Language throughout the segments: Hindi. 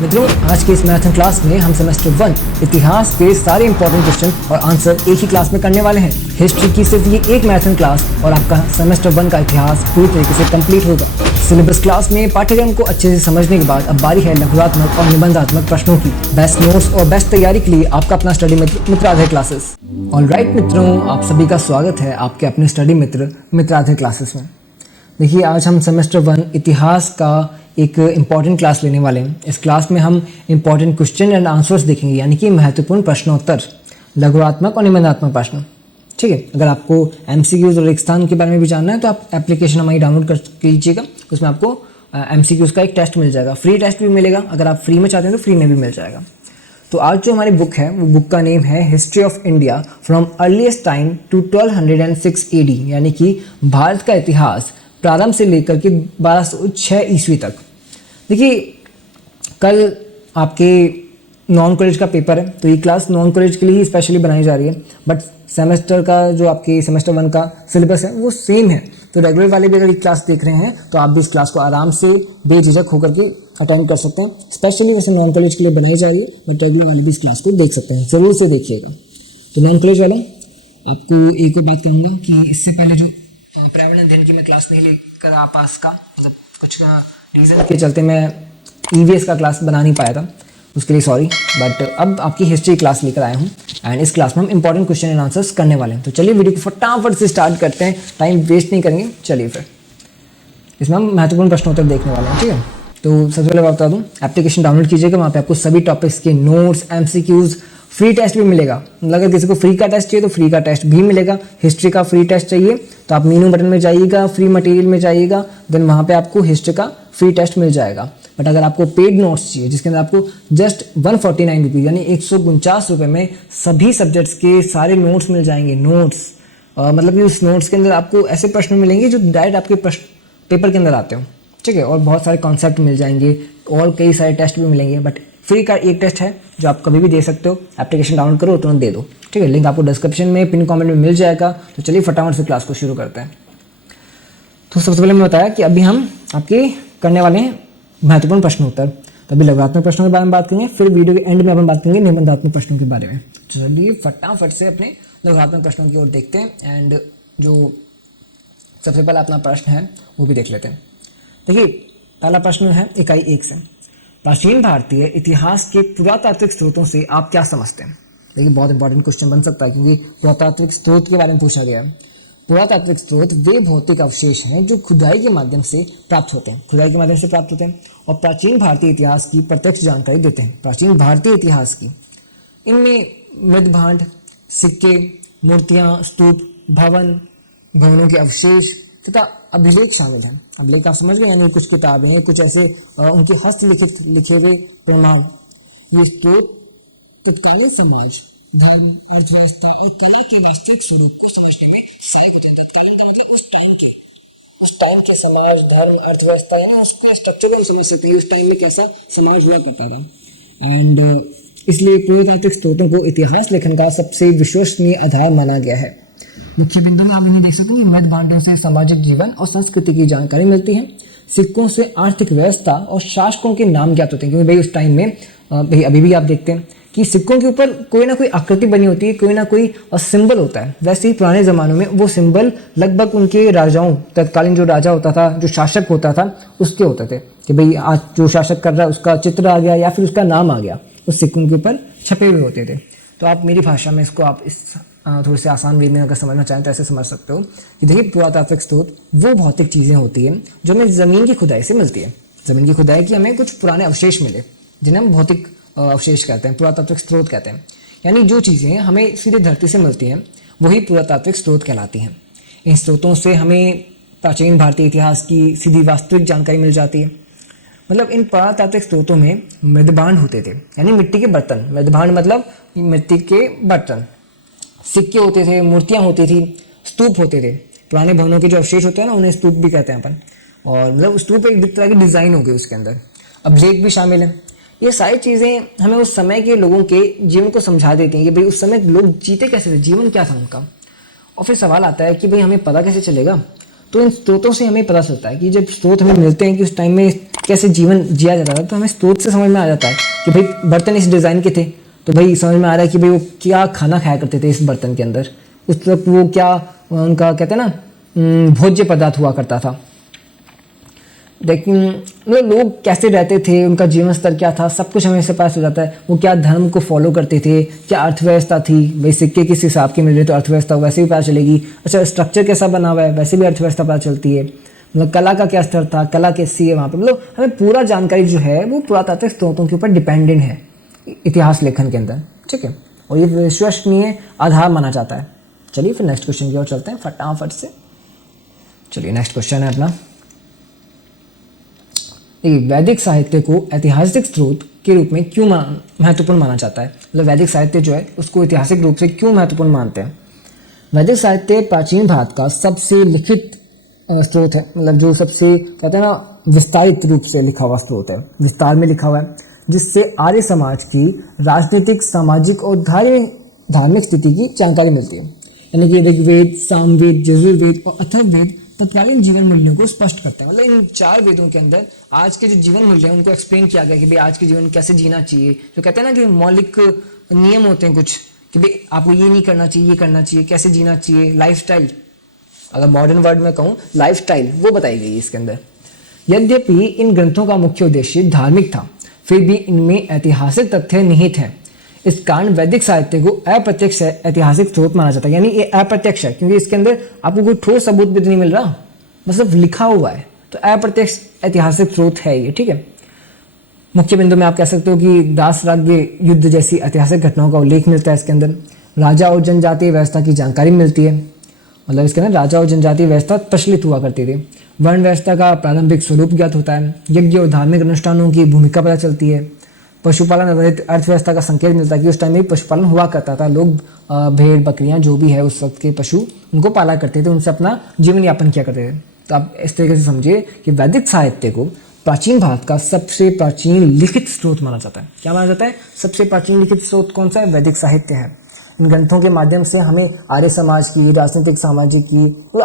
मित्रों, आज के इस मैराथन क्लास में हम सेमेस्टर 1 इतिहास के सारे इंपॉर्टेंट क्वेश्चन और आंसर एक ही क्लास में करने वाले हैं। हिस्ट्री की सिर्फ ये एक मैराथन क्लास और आपका सेमेस्टर 1 का इतिहास पूरी तरीके से कंप्लीट होगा। सिलेबस क्लास में पाठ्यक्रम को अच्छे से समझने के बाद अब बारी है लघुत्मक और निबंधात्मक प्रश्नों की। बेस्ट नोट्स और बेस्ट तैयारी के लिए आपका अपना स्टडी मित्र मित्राधे क्लासेस। ऑलराइट मित्रों, आप सभी का स्वागत है आपके अपने स्टडी मित्र मित्राधे क्लासेस में। देखिए, आज हम सेमेस्टर 1 इतिहास का एक इम्पॉर्टेंट क्लास लेने वाले हैं। इस क्लास में हम इम्पॉर्टेंट क्वेश्चन एंड आंसर्स देखेंगे, यानी कि महत्वपूर्ण प्रश्नोत्तर, लघुत्मक और निबंधात्मक प्रश्न। ठीक है, अगर आपको एमसीक्यूज और रेगिस्तान के बारे में भी जानना है तो आप एप्लीकेशन हमारी डाउनलोड कर लीजिएगा। उसमें आपको एमसीक्यूज का एक टेस्ट मिल जाएगा, फ्री टेस्ट भी मिलेगा। अगर आप फ्री में चाहते हैं तो फ्री में भी मिल जाएगा। तो आज जो हमारी बुक है वो बुक का नेम है history of India from earliest time to 1206 AD, यानी कि भारत का इतिहास प्रारंभ से लेकर के 1206 ईस्वी तक। देखिए, कल आपके नॉन कॉलेज का पेपर है, तो ये क्लास नॉन कॉलेज के लिए ही स्पेशली बनाई जा रही है। बट सेमेस्टर का जो आपके सेमेस्टर 1 का सिलेबस है वो सेम है। तो रेगुलर वाले भी अगर ये क्लास देख रहे हैं तो आप भी इस क्लास को आराम से बेझिझक होकर के अटेंड कर सकते हैं। स्पेशली वैसे नॉन कॉलेज के लिए बनाई जा रही है, बट रेगुलर वाले भी इस क्लास को देख सकते हैं, जरूर से देखिएगा। तो नॉन कॉलेज वाला आपको एक और बात कहूँगा कि इससे पहले जो पर्यावरण अध्ययन की मैं क्लास नहीं लेकर आ पास का, मतलब कुछ रीज़न के चलते मैं EVS का क्लास बना नहीं पाया था, उसके लिए सॉरी। बट अब आपकी हिस्ट्री क्लास लेकर आया हूँ एंड इस क्लास में हम इंपॉर्टेंट क्वेश्चन एंड आंसर्स करने वाले हैं। तो चलिए वीडियो को फटाफट से स्टार्ट करते हैं, टाइम वेस्ट नहीं करेंगे। चलिए फिर इसमें हम महत्वपूर्ण प्रश्नोत्तर देखने वाले हैं। ठीक है, तो सबसे पहले बता दूँ, एप्लीकेशन डाउनलोड कीजिएगा। वहाँ पे आपको सभी टॉपिक्स के नोट्स, MCQs, फ्री टेस्ट भी मिलेगा। मतलब अगर किसी को फ्री का टेस्ट चाहिए तो फ्री का टेस्ट भी मिलेगा। हिस्ट्री का फ्री टेस्ट चाहिए तो आप मीनू बटन में जाइएगा, फ्री मटेरियल में जाइएगा, देन वहाँ पे आपको हिस्ट्री का फ्री टेस्ट मिल जाएगा। बट अगर आपको पेड नोट्स चाहिए जिसके अंदर आपको जस्ट 149 रुपीज़ यानी 149 रुपये में सभी सब्जेक्ट्स के सारे नोट्स मिल जाएंगे। नोट्स मतलब कि उस नोट्स के अंदर आपको ऐसे प्रश्न मिलेंगे जो डायरेक्ट आपके पेपर के अंदर आते हो। ठीक है, और बहुत सारे कॉन्सेप्ट मिल जाएंगे और कई सारे टेस्ट भी मिलेंगे। बट फ्री का एक टेस्ट है जो आप कभी भी दे सकते हो। एप्लीकेशन डाउनलोड करो, तुरंत दे दो। ठीक है, लिंक आपको डिस्क्रिप्शन में पिन कमेंट में मिल जाएगा। तो चलिए फटाफट से क्लास को शुरू करते हैं। तो सबसे पहले मैं बताया कि अभी हम आपके करने वाले हैं महत्वपूर्ण प्रश्नोत्तर। तो अभी लघुत्मक प्रश्नों के बारे में बात करेंगे, फिर वीडियो के एंड में अपन बात करेंगे निबंधात्मक प्रश्नों के बारे में। चलिए फटाफट से अपने लघुत्मक प्रश्नों की ओर देखते हैं एंड जो सबसे पहला अपना प्रश्न है वो भी देख लेते हैं। देखिए, पहला प्रश्न है इकाई 1 से। प्राचीन भारतीय इतिहास के पुरातात्विक स्रोतों से आप क्या समझते हैं? देखिए, बहुत इंपॉर्टेंट क्वेश्चन बन सकता है क्योंकि पुरातात्विक स्रोत के बारे में पूछा गया है। पुरातात्विक स्रोत वे भौतिक अवशेष हैं जो खुदाई के माध्यम से प्राप्त होते हैं, और प्राचीन भारतीय इतिहास की प्रत्यक्ष जानकारी देते हैं। प्राचीन भारतीय इतिहास की, इनमें मृदभांड, सिक्के, मूर्तियां, स्तूप, भवनों के अवशेष तथा अभिलेख शामिल हैं। अभिलेख आप समझ गए, यानी कुछ किताबें, कुछ ऐसे उनके हस्तलिखित लिखे हुए प्रमाण। ये स्रोत तत्कालीन समाज, धर्म, अर्थव्यवस्था और कला के वास्तविक स्वरूप को समझने में सहायक होते हैं। तत्कालीन का मतलब उस टाइम के समाज, धर्म, अर्थव्यवस्था, यानी उसका स्ट्रक्चर को हम समझ सकते हैं, उस टाइम में कैसा समाज हुआ करता था। एंड इसलिए पुरातात्विक स्रोतों को इतिहास लेखन का सबसे विश्वसनीय आधार माना गया है। मुख्य बिंदु में आप इन्हें देख सकते हैं। मृदभांडों से सामाजिक जीवन और संस्कृति की जानकारी मिलती है। सिक्कों से आर्थिक व्यवस्था और शासकों के नाम ज्ञात होते हैं, क्योंकि भाई उस टाइम में भाई अभी भी आप देखते हैं कि सिक्कों के ऊपर कोई ना कोई आकृति बनी होती है, कोई ना कोई सिंबल होता है। वैसे ही पुराने ज़मानों में वो सिंबल लगभग उनके राजाओं, तत्कालीन जो राजा होता था, जो शासक होता था, उसके होते थे कि भाई आज जो शासक कर रहा है उसका चित्र आ गया या फिर उसका नाम आ गया, उस सिक्कों के ऊपर छपे हुए होते थे। तो आप मेरी भाषा में इसको आप इस थोड़ी सी आसान वे में अगर समझना चाहें तो ऐसे समझ सकते हो कि देखिए, पुरातात्विक स्रोत वो भौतिक चीज़ें होती हैं जो हमें ज़मीन की खुदाई से मिलती है। ज़मीन की खुदाई की हमें कुछ पुराने अवशेष मिले जिन्हें हम भौतिक अवशेष कहते हैं, पुरातात्विक स्रोत कहते हैं। यानी जो चीज़ें हमें सीधे धरती से मिलती हैं वही पुरातात्विक स्रोत कहलाती हैं। इन स्रोतों से हमें प्राचीन भारतीय इतिहास की सीधी वास्तविक जानकारी मिल जाती है। मतलब इन पुरातात्विक स्रोतों में मृदभांड होते थे, यानी मिट्टी के बर्तन। मृदभांड मतलब मिट्टी के बर्तन, सिक्के होते थे, मूर्तियां होती थी, स्तूप होते थे। पुराने भवनों के जो अवशेष होते हैं ना, उन्हें स्तूप भी कहते हैं अपन। और मतलब स्तूप एक तरह की डिज़ाइन हो गई उसके अंदर। अभिलेख भी शामिल है। ये सारी चीज़ें हमें उस समय के लोगों के जीवन को समझा देती हैं कि भाई उस समय लोग जीते कैसे थे, जीवन क्या था उनका। और फिर सवाल आता है कि भाई हमें पता कैसे चलेगा तो इन स्रोतों से हमें पता चलता है कि जब स्रोत हमें मिलते हैं कि उस टाइम में कैसे जीवन जिया जाता था, तो हमें स्रोत से समझ में आ जाता है कि भाई बर्तन इस डिज़ाइन के थे, तो भाई समझ में आ रहा है कि भाई वो क्या खाना खाया करते थे इस बर्तन के अंदर, उस वक्त वो क्या उनका कहते हैं ना भोज्य पदार्थ हुआ करता था। लेकिन मतलब लोग कैसे रहते थे, उनका जीवन स्तर क्या था, सब कुछ हमें इससे पता चल जाता है। वो क्या धर्म को फॉलो करते थे, क्या अर्थव्यवस्था थी, भाई सिक्के किस हिसाब के मिल रहे तो अर्थव्यवस्था वैसे भी पता चलेगी। अच्छा स्ट्रक्चर कैसा बना हुआ है, वैसे भी अर्थव्यवस्था पता चलती है। मतलब कला का क्या स्तर था, कला कैसी है वहाँ पे, मतलब हमें पूरा जानकारी जो है वो पुरातात्विक स्रोतों के ऊपर डिपेंडेंट है इतिहास लेखन के अंदर, ठीक है। और ये विश्वसनीय आधार माना जाता है। चलिए फिर नेक्स्ट क्वेश्चन की ओर चलते हैं फटाफट से। चलिए नेक्स्ट क्वेश्चन है अपना, वैदिक साहित्य को ऐतिहासिक स्रोत के रूप में क्यों महत्वपूर्ण माना जाता है। मतलब वैदिक साहित्य जो है उसको ऐतिहासिक रूप से क्यों महत्वपूर्ण मानते हैं। वैदिक साहित्य प्राचीन भारत का सबसे लिखित स्रोत है, मतलब जो सबसे कहते हैं ना विस्तारित रूप से लिखा हुआ स्रोत है, विस्तार में लिखा हुआ है, जिससे आर्य समाज की राजनीतिक, सामाजिक और धार्मिक स्थिति की जानकारी मिलती है। यानी कि ऋग्वेद, सामवेद, यजुर्वेद और अथर्ववेद तत्कालीन जीवन मूल्यों को स्पष्ट करते हैं। मतलब इन 4 वेदों के अंदर आज के जो जीवन मूल्य हैं उनको एक्सप्लेन किया गया कि भाई आज के जीवन कैसे जीना चाहिए। जो कहते हैं ना कि मौलिक नियम होते हैं कुछ, कि भाई आपको ये नहीं करना चाहिए, ये करना चाहिए, कैसे जीना चाहिए, लाइफस्टाइल, अगर मॉडर्न वर्ड में कहूँ लाइफस्टाइल, वो बताई गई है इसके अंदर। यद्यपि इन ग्रंथों का मुख्य उद्देश्य धार्मिक था, फिर भी इनमें ऐतिहासिक तथ्य निहित हैं। इस कारण वैदिक साहित्य को अप्रत्यक्ष ऐतिहासिक स्रोत माना जाता है। यानी ये अप्रत्यक्ष है क्योंकि इसके अंदर आपको कोई ठोस सबूत भी नहीं मिल रहा, मतलब लिखा हुआ है, तो अप्रत्यक्ष ऐतिहासिक स्रोत है ये, ठीक है। मुख्य बिंदु में आप कह सकते हो कि दास राज्य युद्ध जैसी ऐतिहासिक घटनाओं का उल्लेख मिलता है इसके अंदर। राजा और जनजातीय व्यवस्था की जानकारी मिलती है, मतलब इसके अंदर राजा और जनजातीय व्यवस्था प्रचलित हुआ करती थी। वर्ण व्यवस्था का प्रारंभिक स्वरूप ज्ञात होता है। यज्ञ और धार्मिक अनुष्ठानों की भूमिका पता चलती है। पशुपालन आधारित अर्थव्यवस्था का संकेत मिलता है कि उस टाइम में पशुपालन हुआ करता था। लोग भेड़ बकरियां जो भी है उस वक्त के पशु, उनको पाला करते थे, उनसे अपना जीवन यापन किया करते थे। तो आप इस तरीके से समझिए कि वैदिक साहित्य को प्राचीन भारत का सबसे प्राचीन लिखित स्रोत माना जाता है। क्या माना जाता है? सबसे प्राचीन लिखित स्रोत कौन सा है? वैदिक साहित्य है। इन ग्रंथों के माध्यम से हमें आर्य समाज की, राजनीतिक, सामाजिक की, तो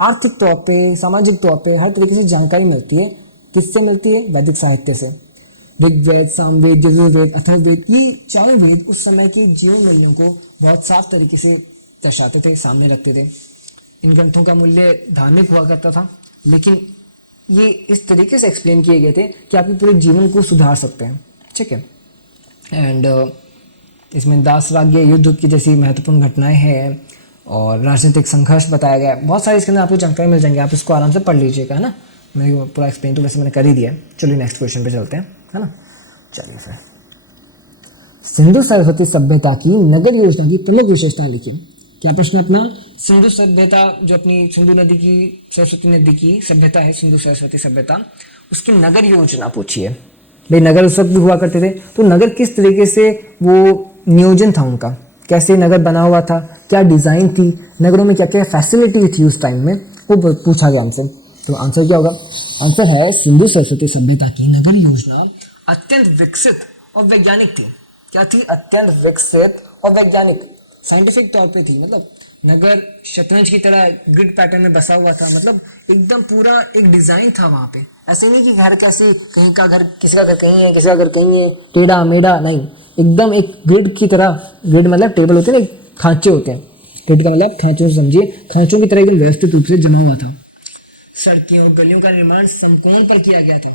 आर्थिक तौर पे, सामाजिक तौर पे हर तरीके से जानकारी मिलती है। किससे मिलती है? वैदिक साहित्य से। ऋग्वेद, सामवेद, यजुर्वेद, अथर्ववेद, ये चारों वेद उस समय के जीवन मूल्यों को बहुत साफ तरीके से दर्शाते थे, सामने रखते थे। इन ग्रंथों का मूल्य धार्मिक हुआ करता था, लेकिन ये इस तरीके से एक्सप्लेन किए गए थे कि आपके पूरे जीवन को सुधार सकते हैं, ठीक है। एंड इसमें दास राज्य युद्ध की जैसी महत्वपूर्ण घटनाएं हैं और राजनीतिक संघर्ष बताया गया है। बहुत सारी इसके अंदर आपको जानकारी मिल जाएंगी, आप इसको आराम से पढ़ लीजिएगा, है ना। मैं पूरा एक्सप्लेन तो वैसे मैंने कर ही दिया है। चलिए नेक्स्ट क्वेश्चन पे चलते हैं, है ना। चलिए फिर, सिंधु सरस्वती सभ्यता की नगर योजना की प्रमुख विशेषताएं लिखिए। क्या प्रश्न है अपना? सिंधु सभ्यता, जो अपनी सिंधु नदी की, सरस्वती नदी की सभ्यता है, सिंधु सरस्वती सभ्यता, उसकी नगर योजना पूछिए। भाई नगर उस वक्त भी हुआ करते थे, तो नगर किस तरीके से वो नियोजन था उनका, कैसे नगर बना हुआ था, क्या डिजाइन थी, नगरों में क्या क्या फैसिलिटी थी उस टाइम में, वो पूछा गया हमसे। तो आंसर क्या होगा? आंसर है सिंधु सरस्वती सभ्यता की नगर योजना अत्यंत विकसित और वैज्ञानिक थी। क्या थी? अत्यंत विकसित और वैज्ञानिक, साइंटिफिक तौर पे थी। मतलब नगर शतरंज की तरह ग्रिड पैटर्न में बसा हुआ था, मतलब एकदम पूरा एक डिजाइन था वहां पे। ऐसे नहीं कि घर कैसे, कहीं का घर, किसी का घर कहीं है, किसी का घर कहीं है, टेढ़ा मेढ़ा, नहीं, एकदम एक ग्रिड की तरह। ग्रिड मतलब टेबल होते हैं ना, खांचे होते हैं, ग्रिड का मतलब खांचों से समझिए, खांचों की तरह एकदम व्यवस्थित रूप से जमा हुआ था। सड़कों और गलियों का निर्माण समकोण पर किया गया था।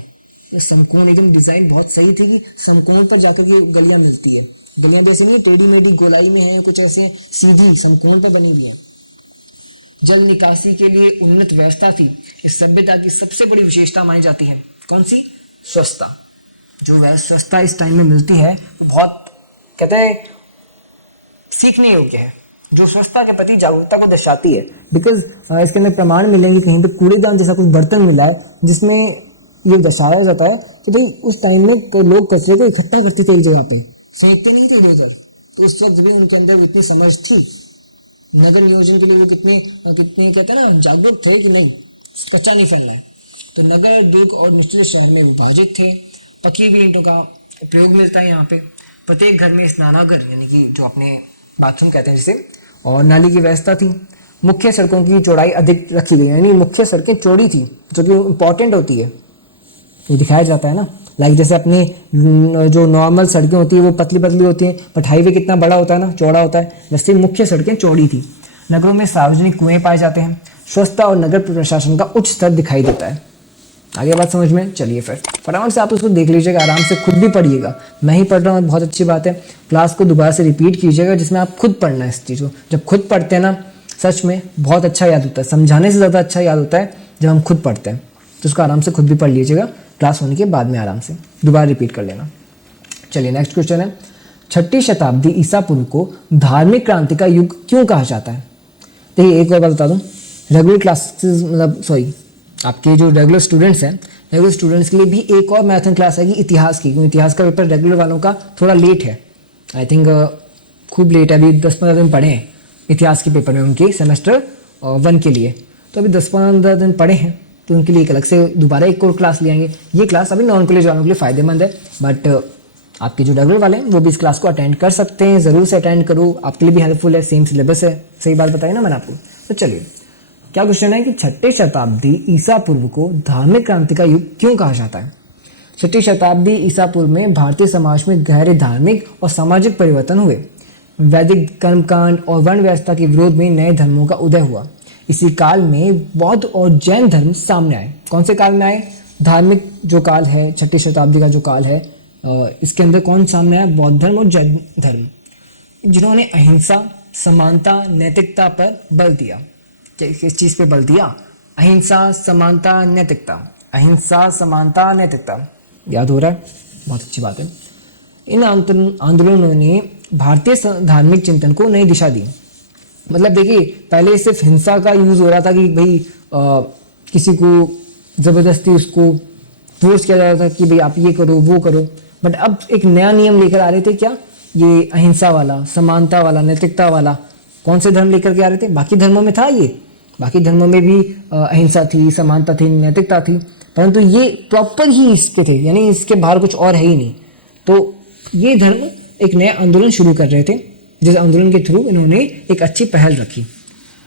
ये समकोण एकदम डिजाइन बहुत सही थी कि समकोण पर जाकर के गलियां मिलती है। गलियां भी ऐसे नहीं टेढ़ी मेढ़ी गोलाई में है, कुछ ऐसे सीधी समकोण पर बनी हुई है। जल निकासी के लिए उन्नत व्यवस्था थी। इस सभ्यता की सबसे बड़ी विशेषता मानी जाती है कौन सी? स्वच्छता। जो स्वच्छता इस टाइम में मिलती है वो बहुत, कहते हैं, सीखने योग्य है, जो स्वच्छता के प्रति जागरूकता को दर्शाती है। बिकॉज इसके अंदर प्रमाण मिलेंगे, कहीं पे कूड़ेदान जैसा कुछ बर्तन मिला है जिसमें ये दर्शाया जाता है कि भाई उस टाइम में लोग कचरे को इकट्ठा करते थे एक जगह पे, फेंकते नहीं थे इधर। तो उस वक्त भी उनके अंदर इतनी समझ थी, नगर नियोजन के लिए वो कितने कहते हैं ना, जागरूक थे कि नहीं, कच्चा नहीं फैलना है। तो नगर, दुर्ग और निचले शहर में विभाजित थे। पकी हुई ईंटों का उपयोग मिलता है यहाँ पे। प्रत्येक घर में स्नानागार, यानी कि जो अपने बाथरूम कहते हैं जिसे, और नाली की व्यवस्था थी। मुख्य सड़कों की चौड़ाई अधिक रखी गई, यानी मुख्य सड़कें चौड़ी थी जो कि इम्पॉर्टेंट होती है, ये दिखाया जाता है ना। लाइक जैसे अपनी जो नॉर्मल सड़कें होती है वो पतली पतली होती हैं, बट हाईवे कितना बड़ा होता है ना, चौड़ा होता है, वैसे मुख्य सड़कें चौड़ी थी। नगरों में सार्वजनिक कुएं पाए जाते हैं। स्वच्छता और नगर प्रशासन का उच्च स्तर दिखाई देता है। आगे बात समझ में, चलिए फिर फटाफट से आप उसको देख लीजिएगा, आराम से खुद भी पढ़िएगा। मैं ही पढ़ रहा हूँ, बहुत अच्छी बात है। क्लास को दोबारा से रिपीट कीजिएगा जिसमें आप खुद पढ़ना है इस चीज़ को। जब खुद पढ़ते हैं ना, सच में बहुत अच्छा याद होता है, समझाने से ज़्यादा अच्छा याद होता है जब हम खुद पढ़ते हैं। तो उसको आराम से खुद भी पढ़ लीजिएगा, क्लास होने के बाद में आराम से दोबारा रिपीट कर लेना। चलिए नेक्स्ट क्वेश्चन है, 6ठी शताब्दी ईसा पूर्व को धार्मिक क्रांति का युग क्यों कहा जाता है? देखिए एक और बात बता दूँ, रेगुलर क्लासेस मतलब सॉरी आपके जो रेगुलर स्टूडेंट्स हैं, रेगुलर स्टूडेंट्स के लिए भी एक और मैथन क्लास आएगी इतिहास की, क्योंकि इतिहास का पेपर रेगुलर वालों का थोड़ा लेट है। आई थिंक खूब लेट है, अभी 10-15 दिन पढ़े हैं इतिहास के पेपर में उनके सेमेस्टर 1 के लिए। तो अभी 10-15 दिन पढ़े हैं, तो उनके लिए एक अलग से दोबारा एक और क्लास ले आएंगे। ये क्लास अभी नॉन कॉलेज वालों के लिए फ़ायदेमंद है, बट आपके जो रेगुलर वाले हैं वो भी इस क्लास को अटेंड कर सकते हैं। ज़रूर से अटेंड करो, आपके लिए भी हेल्पफुल है, सेम सिलेबस है। सही बात बताई ना मैंने आपको। तो चलिए क्या क्वेश्चन है कि 6ठी शताब्दी ईसा पूर्व को धार्मिक क्रांति का युग क्यों कहा जाता है? 6ठी शताब्दी ईसा पूर्व में भारतीय समाज में गहरे धार्मिक और सामाजिक परिवर्तन हुए। वैदिक कर्मकांड और वर्ण व्यवस्था के विरोध में नए धर्मों का उदय हुआ। इसी काल में बौद्ध और जैन धर्म सामने आए। कौन से काल में आए? धार्मिक जो काल है 6ठी शताब्दी का जो काल है, इसके अंदर कौन सामने आया? बौद्ध धर्म और जैन धर्म, जिन्होंने अहिंसा, समानता, नैतिकता पर बल दिया। किस चीज़ पे बल दिया? अहिंसा, समानता, नैतिकता। अहिंसा, समानता, नैतिकता। याद हो रहा है? बहुत अच्छी बात है। इन आंदोलनों ने भारतीय धार्मिक चिंतन को नई दिशा दी। मतलब देखिए, पहले सिर्फ हिंसा का यूज़ हो रहा था कि भाई किसी को ज़बरदस्ती उसको फोर्स किया जा रहा था कि भाई आप ये करो वो करो, बट अब एक नया नियम लेकर आ रहे थे। क्या? ये अहिंसा वाला, समानता वाला, नैतिकता वाला। कौन से धर्म लेकर के आ रहे थे? बाकी धर्मों में था ये, बाकी धर्मों में भी अहिंसा थी, समानता थी, नैतिकता थी, परंतु ये प्रॉपर ही इसके थे, यानी इसके बाहर कुछ और है ही नहीं। तो ये धर्म एक नया आंदोलन शुरू कर रहे थे, जिस आंदोलन के थ्रू इन्होंने एक अच्छी पहल रखी।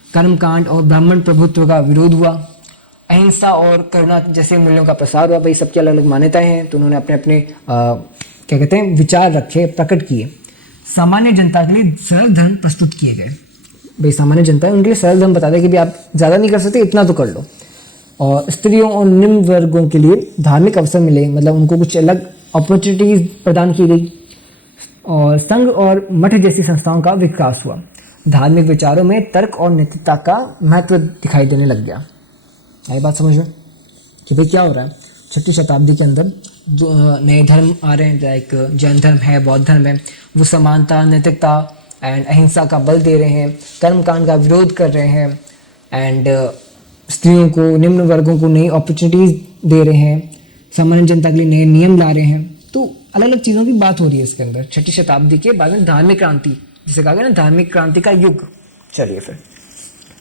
कर्मकांड और ब्राह्मण प्रभुत्व का विरोध हुआ। अहिंसा और करुणा जैसे मूल्यों का प्रसार हुआ। भाई सबकी अलग अलग मान्यताएं हैं, तो उन्होंने अपने अपने क्या कहते हैं विचार रखे, प्रकट किए। सामान्य जनता के लिए सरल धर्म प्रस्तुत किए गए। भाई सामान्य जनता है उनके लिए सरल धर्म बता दें कि भाई आप ज़्यादा नहीं कर सकते, इतना तो कर लो। और स्त्रियों और निम्न वर्गों के लिए धार्मिक अवसर मिले, मतलब उनको कुछ अलग अपॉर्चुनिटीज़ प्रदान की गई। और संघ और मठ जैसी संस्थाओं का विकास हुआ। धार्मिक विचारों में तर्क और नैतिकता का महत्व दिखाई देने लग गया। आई बात समझ में कि भाई क्या हो रहा है? 6ठी शताब्दी के अंदर नए धर्म आ रहे हैं, लाइक जैन धर्म है, बौद्ध धर्म है, वो समानता, नैतिकता एंड अहिंसा का बल दे रहे हैं, कर्मकांड का विरोध कर रहे हैं, एंड स्त्रियों को, निम्न वर्गों को नई अपॉर्चुनिटीज़ दे रहे हैं, सामान्य जनता के लिए नए नियम ला रहे हैं। तो अलग अलग चीज़ों की बात हो रही है इसके अंदर। 6ठी शताब्दी के बाद में धार्मिक क्रांति, जिसे कहा गया ना धार्मिक क्रांति का युग। चलिए फिर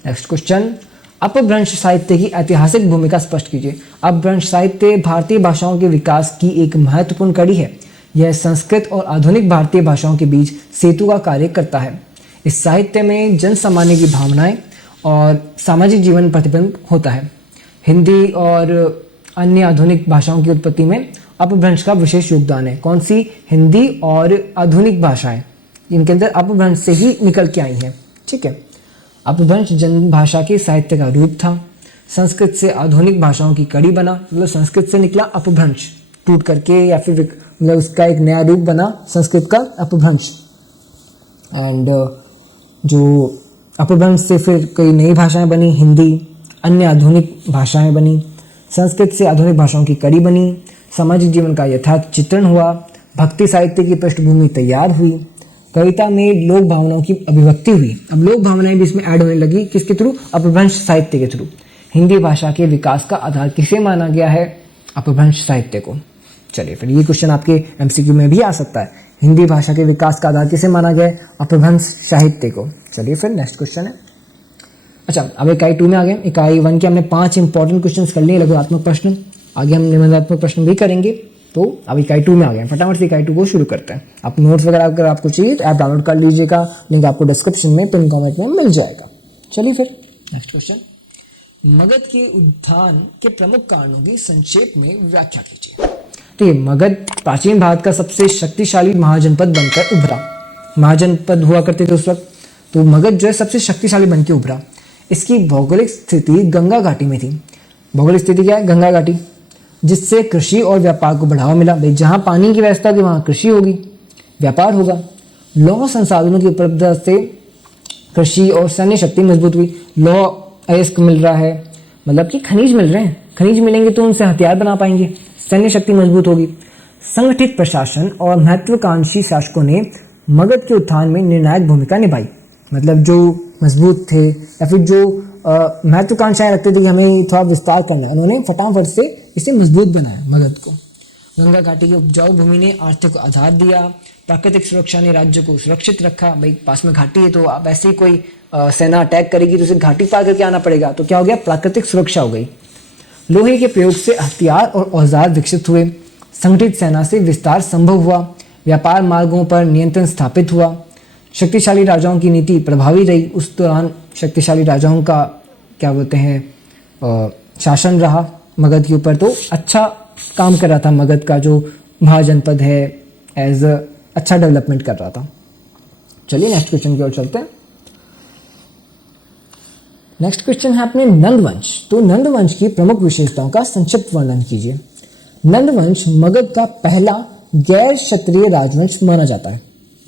नेक्स्ट क्वेश्चन, अपभ्रंश साहित्य की ऐतिहासिक भूमिका स्पष्ट कीजिए। अपभ्रंश साहित्य भारतीय भाषाओं के विकास की एक महत्वपूर्ण कड़ी है। यह संस्कृत और आधुनिक भारतीय भाषाओं के बीच सेतु का कार्य करता है। इस साहित्य में जन सामान्य की भावनाएं और सामाजिक जीवन प्रतिबिंब होता है। हिंदी और अन्य आधुनिक भाषाओं की उत्पत्ति में अपभ्रंश का विशेष योगदान है। कौन सी? हिंदी और आधुनिक भाषाएं, इनके अंदर अपभ्रंश से ही निकल के आई हैं। ठीक है, अपभ्रंश जन भाषा के साहित्य का रूप था। संस्कृत से आधुनिक भाषाओं की कड़ी बना, मतलब संस्कृत से निकला अपभ्रंश टूट करके, या फिर मतलब उसका एक नया रूप बना संस्कृत का अपभ्रंश। एंड जो अपभ्रंश से फिर कई नई भाषाएं बनी, हिंदी, अन्य आधुनिक भाषाएं बनी। संस्कृत से आधुनिक भाषाओं की कड़ी बनी। सामाजिक जीवन का यथार्थ चित्रण हुआ। भक्ति साहित्य की पृष्ठभूमि तैयार हुई। कविता में लोक भावनाओं की अभिव्यक्ति हुई। अब लोक भावनाएं भी इसमें ऐड होने लगी, किसके थ्रू? अपभ्रंश साहित्य के थ्रू। हिंदी भाषा के विकास का आधार किसे माना गया है? अपभ्रंश साहित्य को। चलिए फिर ये क्वेश्चन आपके एमसीक्यू में भी आ सकता है। हिंदी भाषा के विकास का आधार किसे माना गया है? अपभ्रंश साहित्य को। चलिए फिर नेक्स्ट क्वेश्चन है। अच्छा, अब इकाई 2 में आ गए। इकाई 1 के हमने 5 इंपॉर्टेंट क्वेश्चन कर लिए, लघुत्मक प्रश्न। आगे हम निबंधात्मक प्रश्न भी करेंगे। तो अब इकाई 2 में आ गए, फटाफट से इकाई 2 को शुरू करते हैं। आप नोट्स वगैरह अगर आपको चाहिए तो ऐप डाउनलोड कर लीजिएगा, लिंक आपको डिस्क्रिप्शन में पिन कमेंट में मिल जाएगा। चलिए फिर नेक्स्ट क्वेश्चन, मगध के उत्थान के प्रमुख कारणों की संक्षेप में व्याख्या कीजिए। तो ये मगध प्राचीन भारत का सबसे शक्तिशाली महाजनपद बनकर उभरा। महाजनपद हुआ करते थे उस वक्त, तो मगध जो है सबसे शक्तिशाली बनकर उभरा। इसकी भौगोलिक स्थिति गंगा घाटी में थी। भौगोलिक स्थिति क्या है? गंगा घाटी, जिससे कृषि और व्यापार को बढ़ावा मिला। भाई जहाँ पानी की व्यवस्था होगी वहाँ कृषि होगी, व्यापार होगा। लौह संसाधनों की उपलब्धता से कृषि और सैन्य शक्ति मजबूत हुई। लौह अयस्क मिल रहा है, मतलब कि खनिज मिल रहे हैं, खनिज मिलेंगे तो उनसे हथियार बना पाएंगे, सैन्य शक्ति मजबूत होगी। संगठित प्रशासन और महत्वाकांक्षी शासकों ने मगध के उत्थान में निर्णायक भूमिका निभाई। मतलब जो मजबूत थे या फिर जो महत्वाकांक्षाएं रखते थे कि हमें थोड़ा विस्तार करना है, उन्होंने फटाफट से इसे मजबूत बनाया मगध को। गंगा घाटी की उपजाऊ भूमि ने आर्थिक आधार दिया। प्राकृतिक सुरक्षा ने राज्य को सुरक्षित रखा। भाई पास में घाटी है तो अब ऐसे ही कोई सेना अटैक करेगी तो उसे घाटी पार करके आना पड़ेगा, तो क्या हो गया? प्राकृतिक सुरक्षा हो गई। लोहे के प्रयोग से हथियार और औजार विकसित हुए। संगठित सेना से विस्तार संभव हुआ। व्यापार मार्गों पर नियंत्रण स्थापित हुआ। शक्तिशाली राजाओं की नीति प्रभावी रही। उस दौरान शक्तिशाली राजाओं का क्या बोलते हैं शासन रहा मगध के ऊपर, तो अच्छा काम कर रहा था मगध का जो महाजनपद है, एज अच्छा डेवलपमेंट कर रहा था। चलिए नेक्स्ट क्वेश्चन की ओर चलते हैं। नेक्स्ट क्वेश्चन है अपने नंदवंश। तो नंदवंश की प्रमुख विशेषताओं का संक्षिप्त वर्णन कीजिए। नंदवंश मगध का पहला गैर क्षत्रिय राजवंश माना जाता है।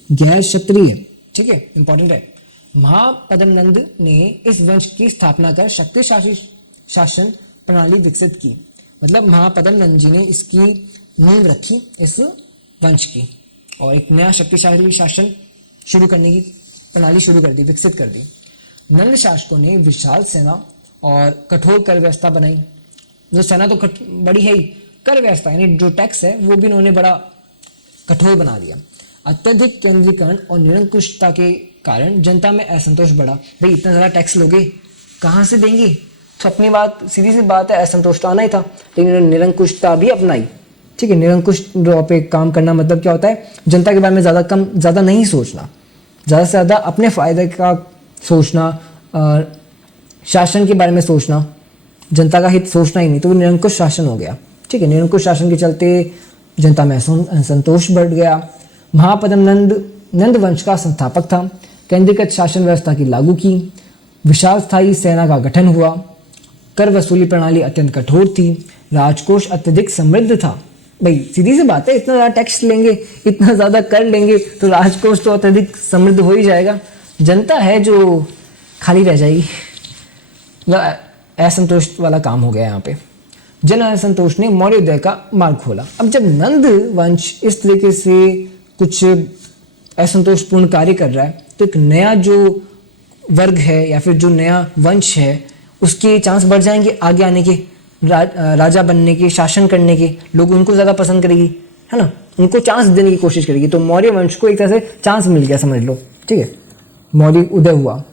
गैर क्षत्रिय, ठीक है, इंपॉर्टेंट है। महापद्म नंद ने इस वंश की स्थापना कर शक्तिशाली शासन प्रणाली विकसित की। मतलब महापद्म नंद जी ने इसकी नींव रखी इस वंश की, और एक नया शक्तिशाली शासन शुरू करने की प्रणाली शुरू कर दी, विकसित कर दी। नंद शासकों ने विशाल सेना और कठोर कर व्यवस्था बनाई। जो सेना तो बड़ी है ही, कर व्यवस्था यानी जो टैक्स है वो भी उन्होंने बड़ा कठोर बना दिया। अत्यधिक केंद्रीकरण और निरंकुशता के कारण जनता में असंतोष बढ़ा। भाई इतना ज़्यादा टैक्स लोगे, कहाँ से देंगे? तो अपनी बात, सीधी सी बात है, असंतोष तो आना ही था, लेकिन उन्होंने निरंकुशता भी अपनाई। ठीक है, निरंकुश पे काम करना मतलब क्या होता है? जनता के बारे में ज़्यादा नहीं सोचना, ज़्यादा से ज़्यादा अपने फ़ायदे का सोचना, शासन के बारे में सोचना, जनता का हित सोचना ही नहीं, तो वो निरंकुश शासन हो गया। ठीक है, निरंकुश शासन के चलते जनता में असंतोष बढ़ गया। महापद्म नंद वंश का संस्थापक था। केंद्रीकृत शासन व्यवस्था की लागू की। विशाल स्थायी सेना का गठन हुआ। कर वसूली प्रणाली अत्यंत कठोर थी। राजकोष अत्यधिक समृद्ध था। भाई सीधी सी बात है, इतना ज़्यादा टैक्स लेंगे, इतना ज़्यादा कर लेंगे तो राजकोष तो अत्यधिक समृद्ध हो ही जाएगा। जनता है जो खाली रह जाएगी। असंतोष वाला काम हो गया यहाँ पे। जन असंतोष ने मौर्योदय का मार्ग खोला। अब जब नंद वंश इस तरीके से कुछ असंतोषपूर्ण कार्य कर रहा है, तो एक नया जो वर्ग है या फिर जो नया वंश है उसके चांस बढ़ जाएंगे आगे आने के, राजा बनने के, शासन करने के। लोग उनको ज़्यादा पसंद करेगी, है ना, उनको चांस देने की कोशिश करेगी। तो मौर्य वंश को एक तरह से चांस मिल गया, समझ लो। ठीक है, मौर्य उदय हुआ।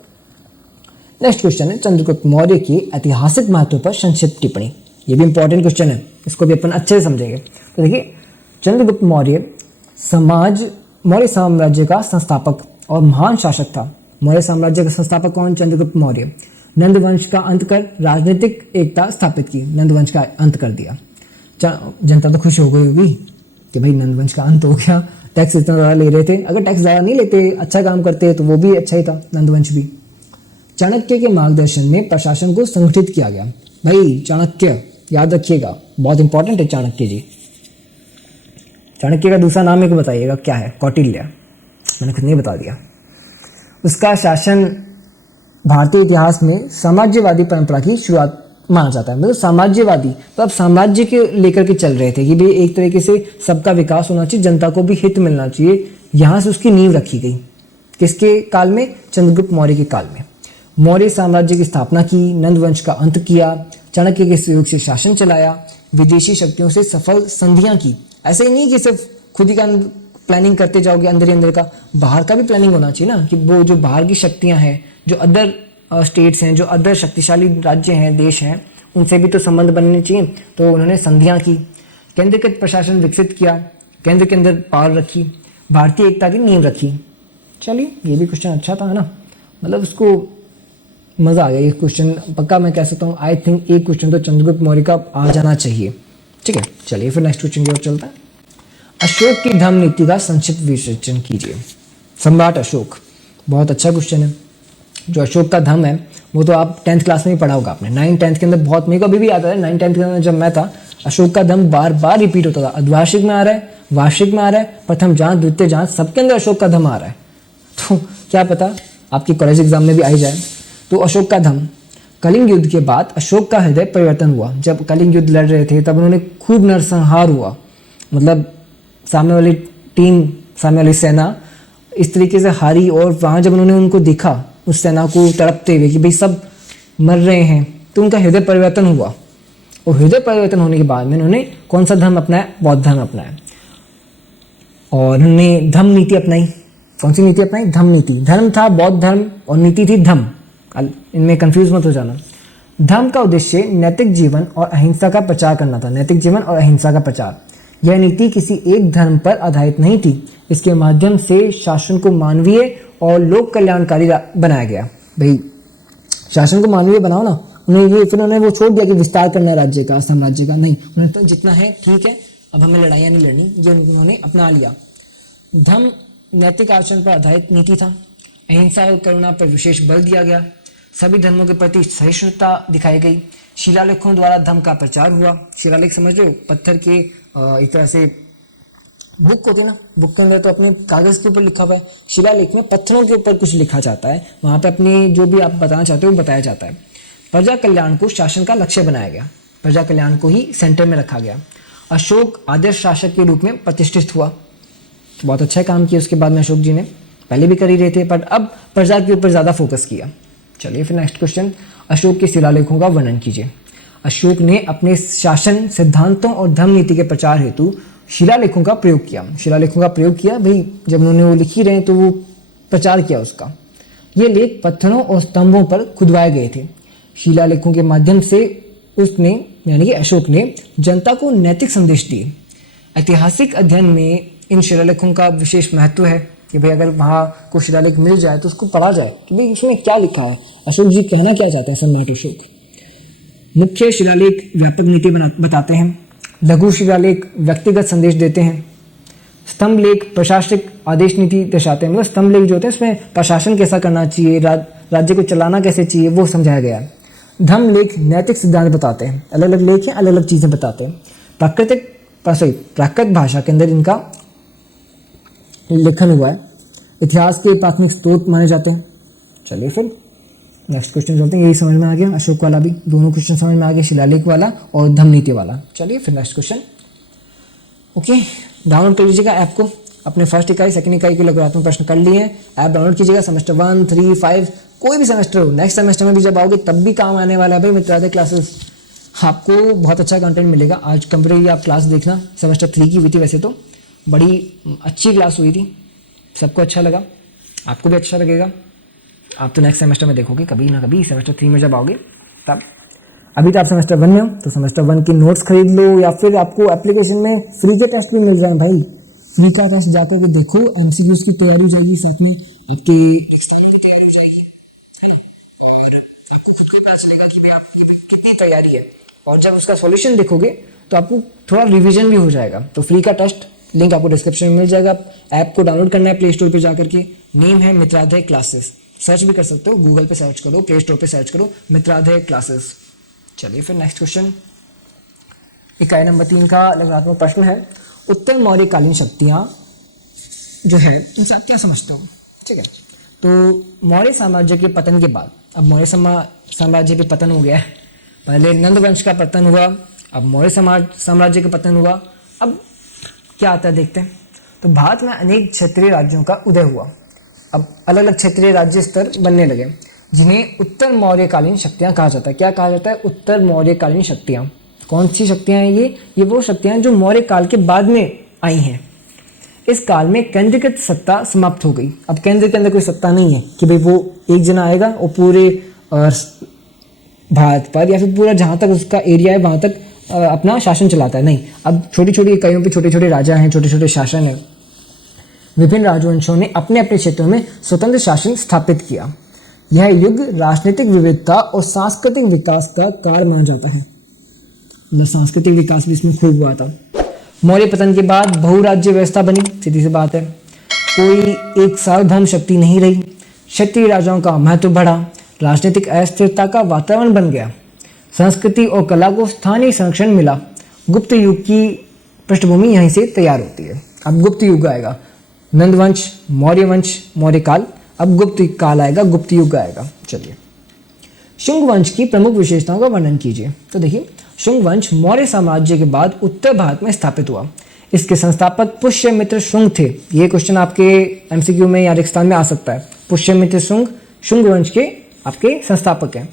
नेक्स्ट क्वेश्चन है चंद्रगुप्त मौर्य के ऐतिहासिक महत्व पर संक्षिप्त टिप्पणी। ये भी इंपॉर्टेंट क्वेश्चन है, इसको भी अपन अच्छे से समझेंगे। तो देखिए, चंद्रगुप्त मौर्य मौर्य साम्राज्य का संस्थापक और महान शासक था। मौर्य साम्राज्य का संस्थापक कौन? चंद्रगुप्त मौर्य। नंद वंश का अंत कर राजनीतिक एकता स्थापित की। नंद वंश का अंत कर दिया। जनता तो खुश हो गई होगी कि भाई नंद वंश का अंत हो गया। टैक्स इतना ज़्यादा ले रहे थे, अगर टैक्स ज़्यादा नहीं लेते, अच्छा काम करते तो वो भी अच्छा ही था, नंद वंश भी। चाणक्य के मार्गदर्शन में प्रशासन को संगठित किया गया। भाई चाणक्य याद रखिएगा, बहुत इंपॉर्टेंट है चाणक्य जी। चाणक्य का दूसरा नाम मेरे को बताइएगा क्या है? कौटिल्य। मैंने खुद नहीं बता दिया। उसका शासन भारतीय इतिहास में साम्राज्यवादी परंपरा की शुरुआत माना जाता है। मतलब साम्राज्यवादी, तो अब साम्राज्य के लेकर के चल रहे थे कि भाई एक तरीके से सबका विकास होना चाहिए, जनता को भी हित मिलना चाहिए। यहाँ से उसकी नींव रखी गई। किसके काल में? चंद्रगुप्त मौर्य के काल में। मौर्य साम्राज्य की स्थापना की। नंद वंश का अंत किया। चाणक्य के सहयोग से शासन चलाया। विदेशी शक्तियों से सफल संधियां की। ऐसे ही नहीं कि सिर्फ खुद ही का प्लानिंग करते जाओगे अंदर ही अंदर का, बाहर का भी प्लानिंग होना चाहिए ना, कि वो जो बाहर की शक्तियां हैं, जो अदर स्टेट्स हैं, जो अदर शक्तिशाली राज्य हैं, देश हैं, उनसे भी तो संबंध बनने चाहिए। तो उन्होंने संधियां की। केंद्रीकृत प्रशासन विकसित किया। केंद्र के अंदर पावर रखी। भारतीय एकता की नींव रखी। चलिए, ये भी क्वेश्चन अच्छा था, है ना, मतलब उसको मज़ा आ गया ये क्वेश्चन, पक्का मैं कह सकता हूँ। आई थिंक एक क्वेश्चन तो चंद्रगुप्त मौर्य का आ जाना चाहिए। ठीक है, चलिए फिर नेक्स्ट क्वेश्चन की ओर चलता है। अशोक की धम्म नीति का संक्षिप्त विश्लेषण कीजिए। सम्राट अशोक, बहुत अच्छा क्वेश्चन है। जो अशोक का धम्म है वो तो आप 10th क्लास में ही पढ़ा होगा आपने, 9th-10th के अंदर बहुत, मेरे को अभी भी याद है 9th-10th के अंदर जब मैं था, अशोक का धम्म बार बार रिपीट होता था। अद्वार्षिक में आ रहा है, वार्षिक में आ रहा है, प्रथम जांच, द्वितीय जांच, सबके अंदर अशोक का धम्म आ रहा है। तो क्या पता आपकी कॉलेज एग्जाम में भी आई जाए। तो अशोक का धम्म, कलिंग युद्ध के बाद अशोक का हृदय परिवर्तन हुआ। जब कलिंग युद्ध लड़ रहे थे तब उन्होंने खूब नरसंहार हुआ, मतलब सामने वाली टीम, सामने वाली सेना इस तरीके से हारी, और वहाँ जब उन्होंने उनको देखा, उस सेना को तड़पते हुए कि भाई सब मर रहे हैं, तो उनका हृदय परिवर्तन हुआ। और हृदय परिवर्तन होने के बाद में उन्होंने कौन सा धर्म अपनाया? बौद्ध धर्म अपनाया। और उन्होंने धम्म नीति अपनाई। कौन सी नीति अपनाई? धम्म नीति। धर्म था बौद्ध धर्म और नीति थी धम्म, इनमें कंफ्यूज मत हो जाना। धम्म का उद्देश्य नैतिक जीवन और अहिंसा का प्रचार करना था। नैतिक जीवन और अहिंसा का प्रचार। यह नीति किसी एक धर्म पर आधारित नहीं थी। इसके माध्यम से शासन को मानवीय और लोक कल्याणकारी बनाया गया। भाई शासन को मानवीय बनाओ ना, उन्हें ये फिर उन्होंने वो छोड़ दिया कि विस्तार करना राज्य का, साम्राज्य का, नहीं, उन्हें तो जितना है ठीक है, अब हमें लड़ाइयाँ नहीं लड़नी, ये उन्होंने अपना लिया। धम्म नैतिक आचरण पर आधारित नीति था। अहिंसा और करुणा पर विशेष बल दिया गया। सभी धर्मों के प्रति सहिष्णुता दिखाई गई। शिलालेखों द्वारा धम्म का प्रचार हुआ। शिलालेख समझ रहे हो? पत्थर के एक तरह से बुक होते ना, बुक के अंदर तो अपने कागज के ऊपर लिखा हुआ है, शिलालेख में पत्थरों के ऊपर कुछ लिखा जाता है, वहां पे अपने जो भी आप बताना चाहते हो वो बताया जाता है। प्रजा कल्याण को शासन का लक्ष्य बनाया गया। प्रजा कल्याण को ही सेंटर में रखा गया। अशोक आदर्श शासक के रूप में प्रतिष्ठित हुआ। बहुत अच्छा काम किया उसके बाद में अशोक जी ने, पहले भी कर ही रहे थे पर अब प्रजा के ऊपर ज़्यादा फोकस किया। चलिए फिर नेक्स्ट क्वेश्चन, अशोक के शिलालेखों का वर्णन कीजिए। अशोक ने अपने शासन सिद्धांतों और धम्म नीति के प्रचार हेतु शिलालेखों का प्रयोग किया। शिलालेखों का प्रयोग किया, भाई जब उन्होंने वो लिख ही रहे हैं तो वो प्रचार किया उसका। ये लेख पत्थरों और स्तंभों पर खुदवाए गए थे। शिलालेखों के माध्यम से उसने, यानी कि अशोक ने, जनता को नैतिक संदेश दिए। ऐतिहासिक अध्ययन में इन शिलालेखों का विशेष महत्व है कि भाई अगर वहाँ को शिलालेख मिल जाए तो उसको पढ़ा जाए कि भाई इसमें क्या लिखा है, अशोक जी कहना क्या चाहते हैं, सम्राट अशोक। मुख्य शिलालेख व्यापक नीति बताते हैं। लघु शिलालेख व्यक्तिगत संदेश देते हैं। स्तंभ लेख प्रशासनिक आदेश नीति दर्शाते हैं। मतलब स्तंभ लेख जो होते हैं इसमें प्रशासन कैसा करना चाहिए, राज्य को चलाना कैसे चाहिए, वो समझाया गया है। धम्म लेख नैतिक सिद्धांत बताते हैं। अलग अलग लेख हैं, अलग अलग चीज़ें बताते हैं। प्राकृत भाषा के अंदर इनका लेखन हुआ है। इतिहास के प्राथमिक स्रोत माने जाते हैं। चलिए फिर नेक्स्ट क्वेश्चन चलते हैं। यही समझ में आ गया, अशोक वाला भी, दोनों क्वेश्चन समझ में आ गया, शिलालेख वाला और धम्म नीति वाला। चलिए फिर नेक्स्ट क्वेश्चन। ओके, डाउनलोड कर लीजिएगा ऐप को। अपने फर्स्ट इकाई सेकंड इकाई के लगातार प्रश्न कर लिए हैं, ऐप डाउनलोड कीजिएगा। सेमेस्टर 1, 3, 5 कोई भी सेमेस्टर हो, नेक्स्ट सेमेस्टर में भी जब आओगे तब भी काम आने वाला है भाई मित्रादय क्लासेस। आपको बहुत अच्छा कंटेंट मिलेगा। आज कंप्यूटर की आप क्लास देखना, सेमेस्टर 3 की हुई थी, वैसे तो बड़ी अच्छी क्लास हुई थी, सबको अच्छा लगा, आपको भी अच्छा लगेगा। आप तो नेक्स्ट सेमेस्टर में देखोगे कभी ना कभी, सेमेस्टर 3 में जब आओगे तब। अभी तो आप सेमेस्टर 1 में हो तो सेमेस्टर 1 के नोट्स खरीद लो, या फिर आपको एप्लीकेशन में फ्री के टेस्ट भी मिल जाए भाई। फ्री का टेस्ट जाकर के देखो, एमसीक्यूज की तैयारी हो जाएगी, साथ में आपकी एग्जाम की तैयारी हो जाएगी, है ना? और आपको खुद को पता चलेगा कि भाई आपकी कितनी तैयारी है। और जब उसका सॉल्यूशन देखोगे तो आपको थोड़ा रिवीजन भी हो जाएगा। तो फ्री का टेस्ट लिंक आपको डिस्क्रिप्शन में मिल जाएगा। ऐप को डाउनलोड करना है प्ले स्टोर पर जाकर के, नेम है मित्रादय क्लासेस, सर्च भी कर सकते हो, गूगल पे सर्च करो, प्ले स्टोर पे सर्च करो मित्रादय क्लासेस। चलिए फिर नेक्स्ट क्वेश्चन, इकाई नंबर 3 का लगातार प्रश्न है। उत्तर मौर्यकालीन शक्तियाँ जो है उनसे आप क्या समझते हो? ठीक है, तो मौर्य साम्राज्य के पतन के बाद, अब मौर्य साम्राज्य के पतन हो गया है। पहले नंद वंश का पतन हुआ, अब मौर्य साम्राज्य का पतन हुआ। अब क्या आता है देखते हैं। तो भारत में अनेक क्षेत्रीय राज्यों का उदय हुआ। अब अलग अलग क्षेत्रीय राज्य स्तर बनने लगे, जिन्हें उत्तर मौर्यकालीन शक्तियाँ कहा जाता है। क्या कहा जाता है? उत्तर मौर्यकालीन शक्तियाँ। कौन सी शक्तियाँ हैं ये वो शक्तियाँ जो मौर्य काल के बाद में आई हैं। इस काल में केंद्रीकृत सत्ता समाप्त हो गई। अब केंद्र के अंदर कोई सत्ता नहीं है कि भाई वो एक जना आएगा और पूरे भारत पर या फिर पूरा जहाँ तक उसका एरिया है वहाँ तक अपना शासन चलाता है, नहीं। अब छोटी छोटी इकाइयों पे छोटे छोटे राजा हैं, छोटे छोटे शासन हैं। विभिन्न राजवंशों ने अपने अपने क्षेत्रों में स्वतंत्र शासन स्थापित किया। यह युग राजनीतिक विविधता और सांस्कृतिक विकास का काल माना जाता है। मतलब सांस्कृतिक विकास भी इसमें खूब हुआ था। मौर्य पतन के बाद बहुराज्य व्यवस्था बनी, सीधी सी बात है। कोई एक सार्वभौम शक्ति नहीं रही। क्षत्रिय राजाओं का महत्व बढ़ा। राजनीतिक अस्थिरता का वातावरण बन गया। संस्कृति और कला को स्थानीय संरक्षण मिला। गुप्त युग की पृष्ठभूमि यहीं से तैयार होती है। अब गुप्त युग आएगा, नंद वंश, मौर्य वंश, मौर्य काल। अब गुप्त काल आएगा, गुप्त युग आएगा। चलिए, शुंग वंश की प्रमुख विशेषताओं का वर्णन कीजिए। तो देखिए, शुंग वंश मौर्य साम्राज्य के बाद उत्तर भारत में स्थापित हुआ। इसके संस्थापक पुष्यमित्र शुंग थे। ये क्वेश्चन आपके एमसीक्यू में या रेगिस्तान में आ सकता है। पुष्यमित्र शुंग शुंग वंश के आपके संस्थापक हैं।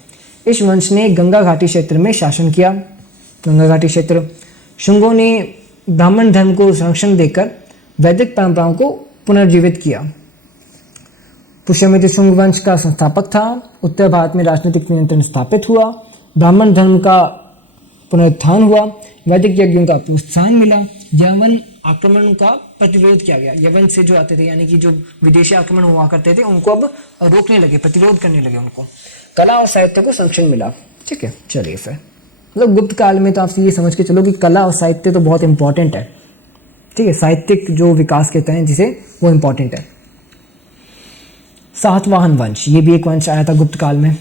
इस वंश ने गंगा घाटी क्षेत्र में शासन किया। गंगा घाटी क्षेत्र। शुंगों ने ब्राह्मण धर्म को संरक्षण देकर वैदिक परंपराओं को पुनर्जीवित किया। पुष्यमित्र शुंग वंश का संस्थापक था। उत्तर भारत में राजनीतिक नियंत्रण स्थापित हुआ। ब्राह्मण धर्म का पुनरुत्थान हुआ। वैदिक यज्ञों का प्रोत्साहन मिला। यवन आक्रमण का प्रतिरोध किया गया। यवन से जो आते थे, यानी कि जो विदेशी आक्रमण हुआ करते थे, उनको अब रोकने लगे, प्रतिरोध करने लगे उनको। कला और साहित्य को संरक्षण मिला। ठीक है, चलिए फिर मतलब गुप्त काल में तो आप ये समझ के चलो कि कला और साहित्य तो बहुत इंपॉर्टेंट है। ठीक है, साहित्यिक जो विकास कहते हैं जिसे, वो इंपॉर्टेंट है। सातवाहन वंश, ये भी एक वंश आया था गुप्त काल में।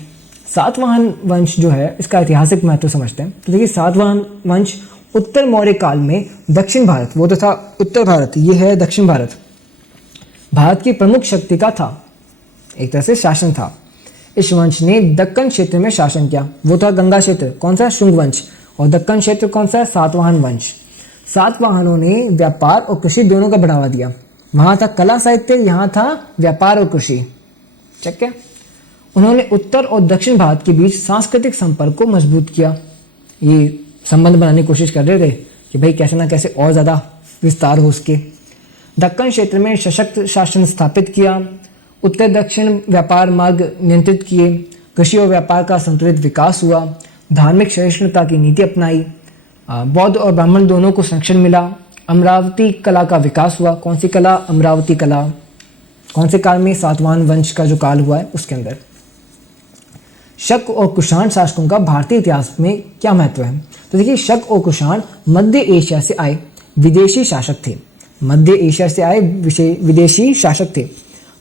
सातवाहन वंश जो है, इसका ऐतिहासिक महत्व समझते हैं। तो देखिए, सातवाहन वंश उत्तर मौर्य काल में दक्षिण भारत, वो तो था उत्तर भारत, ये है दक्षिण भारत, भारत की प्रमुख शक्ति का था, एक तरह से शासन था। इस वंश ने दक्कन क्षेत्र में शासन किया। वो था गंगा क्षेत्र, कौन सा, शुंग वंश। और दक्कन क्षेत्र कौन सा है, सातवाहन वंश। सातवाहनों ने व्यापार और कृषि दोनों का बढ़ावा दिया। वहाँ था कला साहित्य, यहाँ था व्यापार और कृषि। ठीक है, उन्होंने उत्तर और दक्षिण भारत के बीच सांस्कृतिक संपर्क को मजबूत किया। ये संबंध बनाने की कोशिश कर रहे थे कि भाई कैसे ना कैसे और ज़्यादा विस्तार हो उसके। दक्कन क्षेत्र में सशक्त शासन स्थापित किया। उत्तर दक्षिण व्यापार मार्ग नियंत्रित किए। कृषि और व्यापार का संतुलित विकास हुआ। धार्मिक सहिष्णुता की नीति अपनाई। बौद्ध और ब्राह्मण दोनों को संरक्षण मिला। अमरावती कला का विकास हुआ। कौन सी कला, अमरावती कला। कौन से काल में, सातवाहन वंश का जो काल हुआ है उसके अंदर। शक और कुषाण शासकों का भारतीय इतिहास में क्या महत्व है। तो देखिए, शक और कुषाण मध्य एशिया से आए विदेशी शासक थे। मध्य एशिया से आए विदेशी शासक थे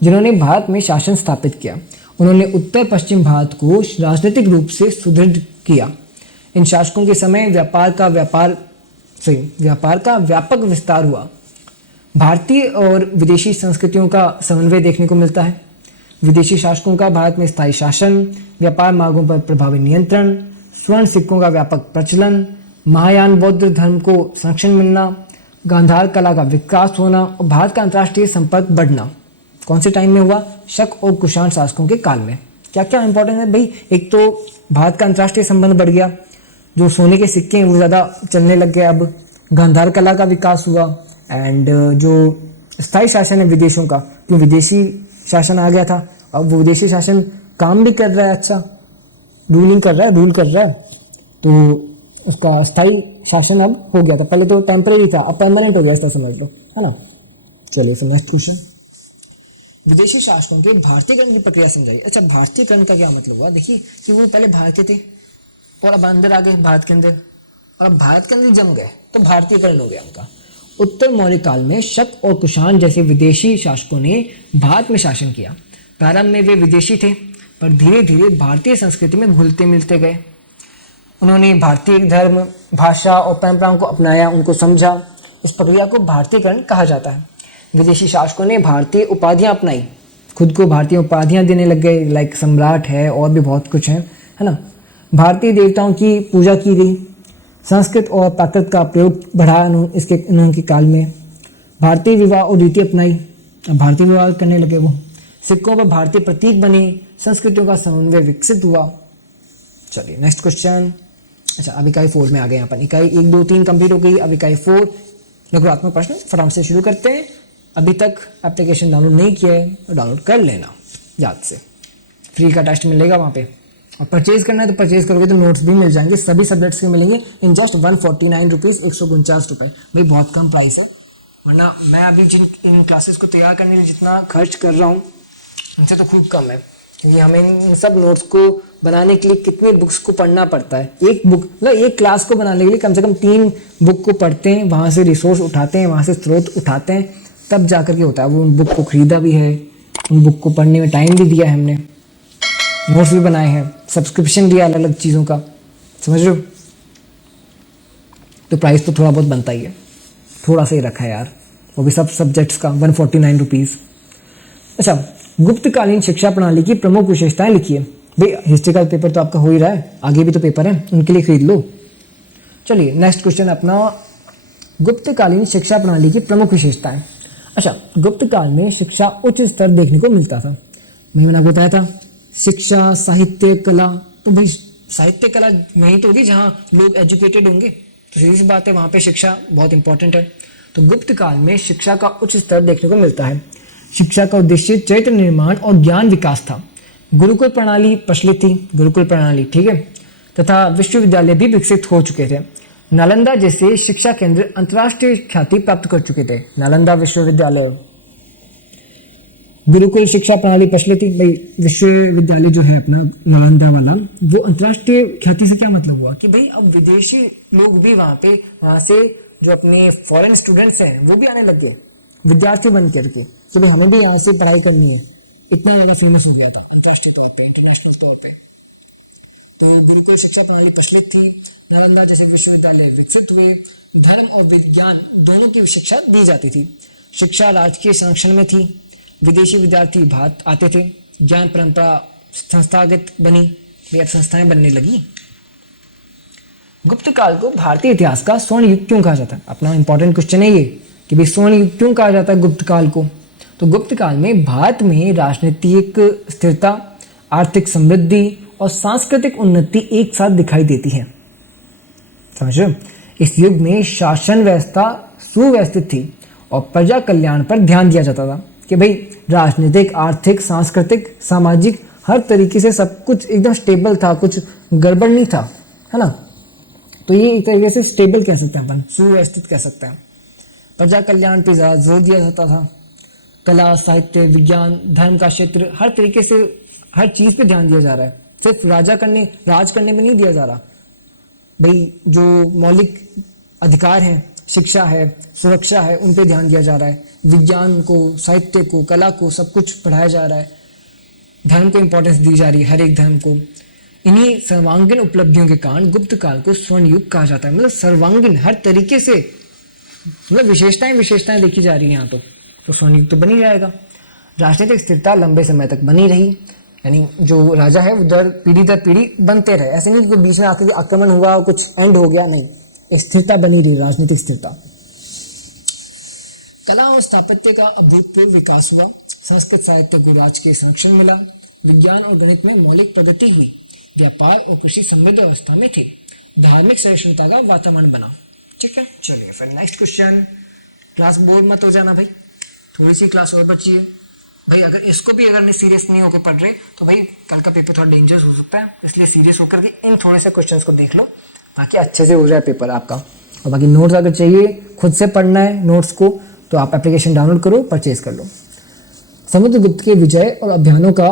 जिन्होंने भारत में शासन स्थापित किया। उन्होंने उत्तर पश्चिम भारत को राजनीतिक रूप से सुदृढ़ किया। इन शासकों के समय व्यापार का व्यापक विस्तार हुआ। भारतीय और विदेशी संस्कृतियों का समन्वय देखने को मिलता है। विदेशी शासकों का भारत में स्थायी शासन, व्यापार मार्गों पर प्रभावी नियंत्रण, स्वर्ण सिक्कों का व्यापक प्रचलन, महायान बौद्ध धर्म को संरक्षण मिलना, गांधार कला का विकास होना और भारत का अंतर्राष्ट्रीय संपर्क बढ़ना। कौन से टाइम में हुआ, शक और कुषाण शासकों के काल में। क्या क्या इंपॉर्टेंट है भाई, एक तो भारत का अंतर्राष्ट्रीय संबंध बढ़ गया, जो सोने के सिक्के हैं वो ज़्यादा चलने लग गए। अब गांधार कला का विकास हुआ एंड जो स्थायी शासन है विदेशों का, क्यों विदेशी शासन आ गया था, अब वो विदेशी शासन काम भी कर रहा है, अच्छा रूल कर रहा है, तो उसका स्थायी शासन अब हो गया था। पहले तो टेम्परेरी था, अब परमानेंट हो गया, ऐसा समझ लो, है ना। चलिए सर, नेक्स्ट क्वेश्चन। विदेशी शासकों के भारतीयकरण की प्रक्रिया समझाइए। अच्छा, भारतीयकरण का क्या मतलब हुआ, देखिए कि वो पहले भारतीय थे और अब अंदर आ गए भारत के अंदर, और अब भारत के अंदर जम गए तो भारतीयकरण हो गया उनका। उत्तर मौर्य काल में शक और कुषाण जैसे विदेशी शासकों ने भारत में शासन किया। प्रारंभ में वे विदेशी थे, पर धीरे धीरे भारतीय संस्कृति में घुलते मिलते गए। उन्होंने भारतीय धर्म, भाषा और परंपराओं को अपनाया, उनको समझा। इस प्रक्रिया को भारतीयकरण कहा जाता है। विदेशी शासकों ने भारतीय उपाधियां अपनाई, खुद को भारतीय उपाधियां देने लग गए, लाइक सम्राट है और भी बहुत कुछ है ना। भारतीय देवताओं की पूजा की गई। संस्कृत और प्राकृत का प्रयोग बढ़ा इनके काल में। भारतीय विवाह और रीति अपनाई, अब भारतीय विवाह करने लगे वो। सिक्कों पर भारतीय प्रतीक बने, संस्कृतियों का समन्वय विकसित हुआ। चलिए नेक्स्ट क्वेश्चन। अच्छा, अब इकाई 4 में आ गए यहाँ पर। इकाई 1, 2, 3 कंप्लीट हो गई, अब इकाई 4 लघुत्मक प्रश्न फटाफट से शुरू करते हैं। अभी तक एप्लीकेशन डाउनलोड नहीं किया है तो डाउनलोड कर लेना याद से, फ्री का टेस्ट मिलेगा वहाँ पे। और परचेज करना है तो परचेज करोगे तो नोट्स भी मिल जाएंगे, सभी सब्जेक्ट्स के मिलेंगे इन जस्ट 149 रुपीज़, 149 रुपये। भाई बहुत कम प्राइस है, वरना मैं अभी इन क्लासेस को तैयार करने के लिए जितना खर्च कर रहा हूँ उनसे तो खूब कम है। क्योंकि हमें इन सब नोट्स को बनाने के लिए कितनी बुक्स को पढ़ना पड़ता है। एक बुक मतलब एक क्लास को बनाने के लिए कम से कम 3 बुक को पढ़ते हैं, वहाँ से रिसोर्स उठाते हैं, वहाँ से स्रोत उठाते हैं, तब जा कर के होता है। वो उन बुक को ख़रीदा भी है, उन बुक को पढ़ने में टाइम भी दिया है हमने, नोट्स भी बनाए हैं, सब्सक्रिप्शन लिया अलग अलग चीज़ों का, समझ रहे हो। तो प्राइस तो थोड़ा बहुत बनता ही है, थोड़ा सा ही रखा है यार, वो भी सब सब्जेक्ट्स का 149 रुपीज़। अच्छा, गुप्तकालीन शिक्षा प्रणाली की प्रमुख विशेषताएं लिखिए। भाई हिस्ट्री का पेपर तो आपका हो ही रहा है, आगे भी तो पेपर है, उनके लिए खरीद लो। चलिए नेक्स्ट क्वेश्चन अपना, गुप्तकालीन शिक्षा प्रणाली की प्रमुख विशेषताएं। अच्छा, गुप्त काल में शिक्षा उच्च स्तर देखने को मिलता था। मैंने आपको बताया था शिक्षा, साहित्य, कला। तो भाई साहित्य कला वहीं तो होगी जहाँ लोग एजुकेटेड होंगे, तो सीधी सी बात है वहाँ पे शिक्षा बहुत इंपॉर्टेंट है। तो गुप्त काल में शिक्षा का उच्च स्तर देखने को मिलता है। शिक्षा का उद्देश्य चरित्र निर्माण और ज्ञान विकास था। गुरुकुल प्रणाली प्रचलित थी, गुरुकुल प्रणाली, ठीक है, तथा विश्वविद्यालय भी विकसित हो चुके थे। नालंदा जैसे शिक्षा केंद्र अंतर्राष्ट्रीय ख्याति प्राप्त कर चुके थे। नालंदा विश्वविद्यालय, गुरुकुल शिक्षा प्रणाली प्रचलित थी। भाई विश्वविद्यालय जो है अपना नालंदा वाला, वो अंतर्राष्ट्रीय ख्याति से क्या मतलब हुआ कि भाई अब विदेशी लोग भी वहाँ से जो अपने फॉरेन स्टूडेंट्स हैं वो भी आने लग गए विद्यार्थी बन करके कि भाई हमें भी यहाँ से पढ़ाई करनी है। इतना ज़्यादा फेमस हो गया था अंतर्राष्ट्रीय तौर पे, इंटरनेशनल तौर पे। तो गुरुकुल शिक्षा प्रणाली प्रचलित थी, नालंदा जैसे विश्वविद्यालय विकसित हुए, धर्म और विज्ञान दोनों की शिक्षा दी जाती थी। शिक्षा राजकीय संरक्षण में थी, विदेशी विद्यार्थी भारत आते थे, ज्ञान परंपरा संस्थागत बनी, भी अब संस्थाएं बनने लगी। गुप्त काल को भारतीय इतिहास का स्वर्ण युग क्यों कहा जाता है? अपना इंपॉर्टेंट क्वेश्चन है ये कि भाई स्वर्ण युग क्यों कहा जाता है गुप्त काल को? तो गुप्त काल में भारत में राजनीतिक स्थिरता, आर्थिक समृद्धि और सांस्कृतिक उन्नति एक साथ दिखाई देती है, समझो। इस युग में शासन व्यवस्था सुव्यवस्थित थी और प्रजा कल्याण पर ध्यान दिया जाता था कि भाई राजनीतिक, आर्थिक, सांस्कृतिक, सामाजिक हर तरीके से सब कुछ एकदम स्टेबल था, कुछ गड़बड़ नहीं था, है ना। तो ये एक तरीके से स्टेबल कह सकते हैं अपन, सुव्यवस्थित कह सकते हैं। प्रजा कल्याण पर ज़्यादा जोर दिया जाता था। कला, साहित्य, विज्ञान, धर्म का क्षेत्र, हर तरीके से हर चीज़ पे ध्यान दिया जा रहा है। सिर्फ राज करने में नहीं दिया जा रहा। भाई जो मौलिक अधिकार हैं, शिक्षा है, सुरक्षा है, उन पे ध्यान दिया जा रहा है। विज्ञान को, साहित्य को, कला को, सब कुछ पढ़ाया जा रहा है। धर्म को इंपॉर्टेंस दी जा रही है, हर एक धर्म को। इन्हीं सर्वांगीण उपलब्धियों के कारण गुप्त काल को स्वर्ण युग कहा जाता है। मतलब सर्वांगीण, हर तरीके से, मतलब विशेषताएं देखी जा रही है यहाँ तो स्वर्ण युग तो बनी जाएगा। राजनीतिक स्थिरता लंबे समय तक बनी रही, यानी जो राजा है वो पीढ़ी दर पीढ़ी बनते रहे। ऐसे नहीं कि बीच में आकर आक्रमण हुआ, कुछ एंड हो गया, नहीं, स्थिरता बनी रही, राजनीतिक स्थिरता। कला और स्थापत्य का अभूतपूर्व विकास हुआ। संस्कृत साहित्य को राजकीय संरक्षण मिला। विज्ञान और गणित में मौलिक प्रगति हुई। व्यापार और कृषि समृद्ध अवस्था में थी। धार्मिक सहिष्णुता का वातावरण बना। ठीक है, चलिए फिर नेक्स्ट क्वेश्चन। क्लास बोर मत हो जाना भाई, थोड़ी सी क्लास और बची है भाई। अगर इसको भी अगर सीरियस नहीं होकर पढ़ रहे तो भाई कल का पेपर थोड़ा डेंजरस हो सकता है, इसलिए सीरियस होकर के इन थोड़े से क्वेश्चंस को देख लो ताकि अच्छे से हो जाए पेपर आपका। और बाकी नोट्स अगर चाहिए, खुद से पढ़ना है नोट्स को, तो आप एप्लीकेशन डाउनलोड करो, परचेज कर लो। समुद्रगुप्त के विजय और अभियानों का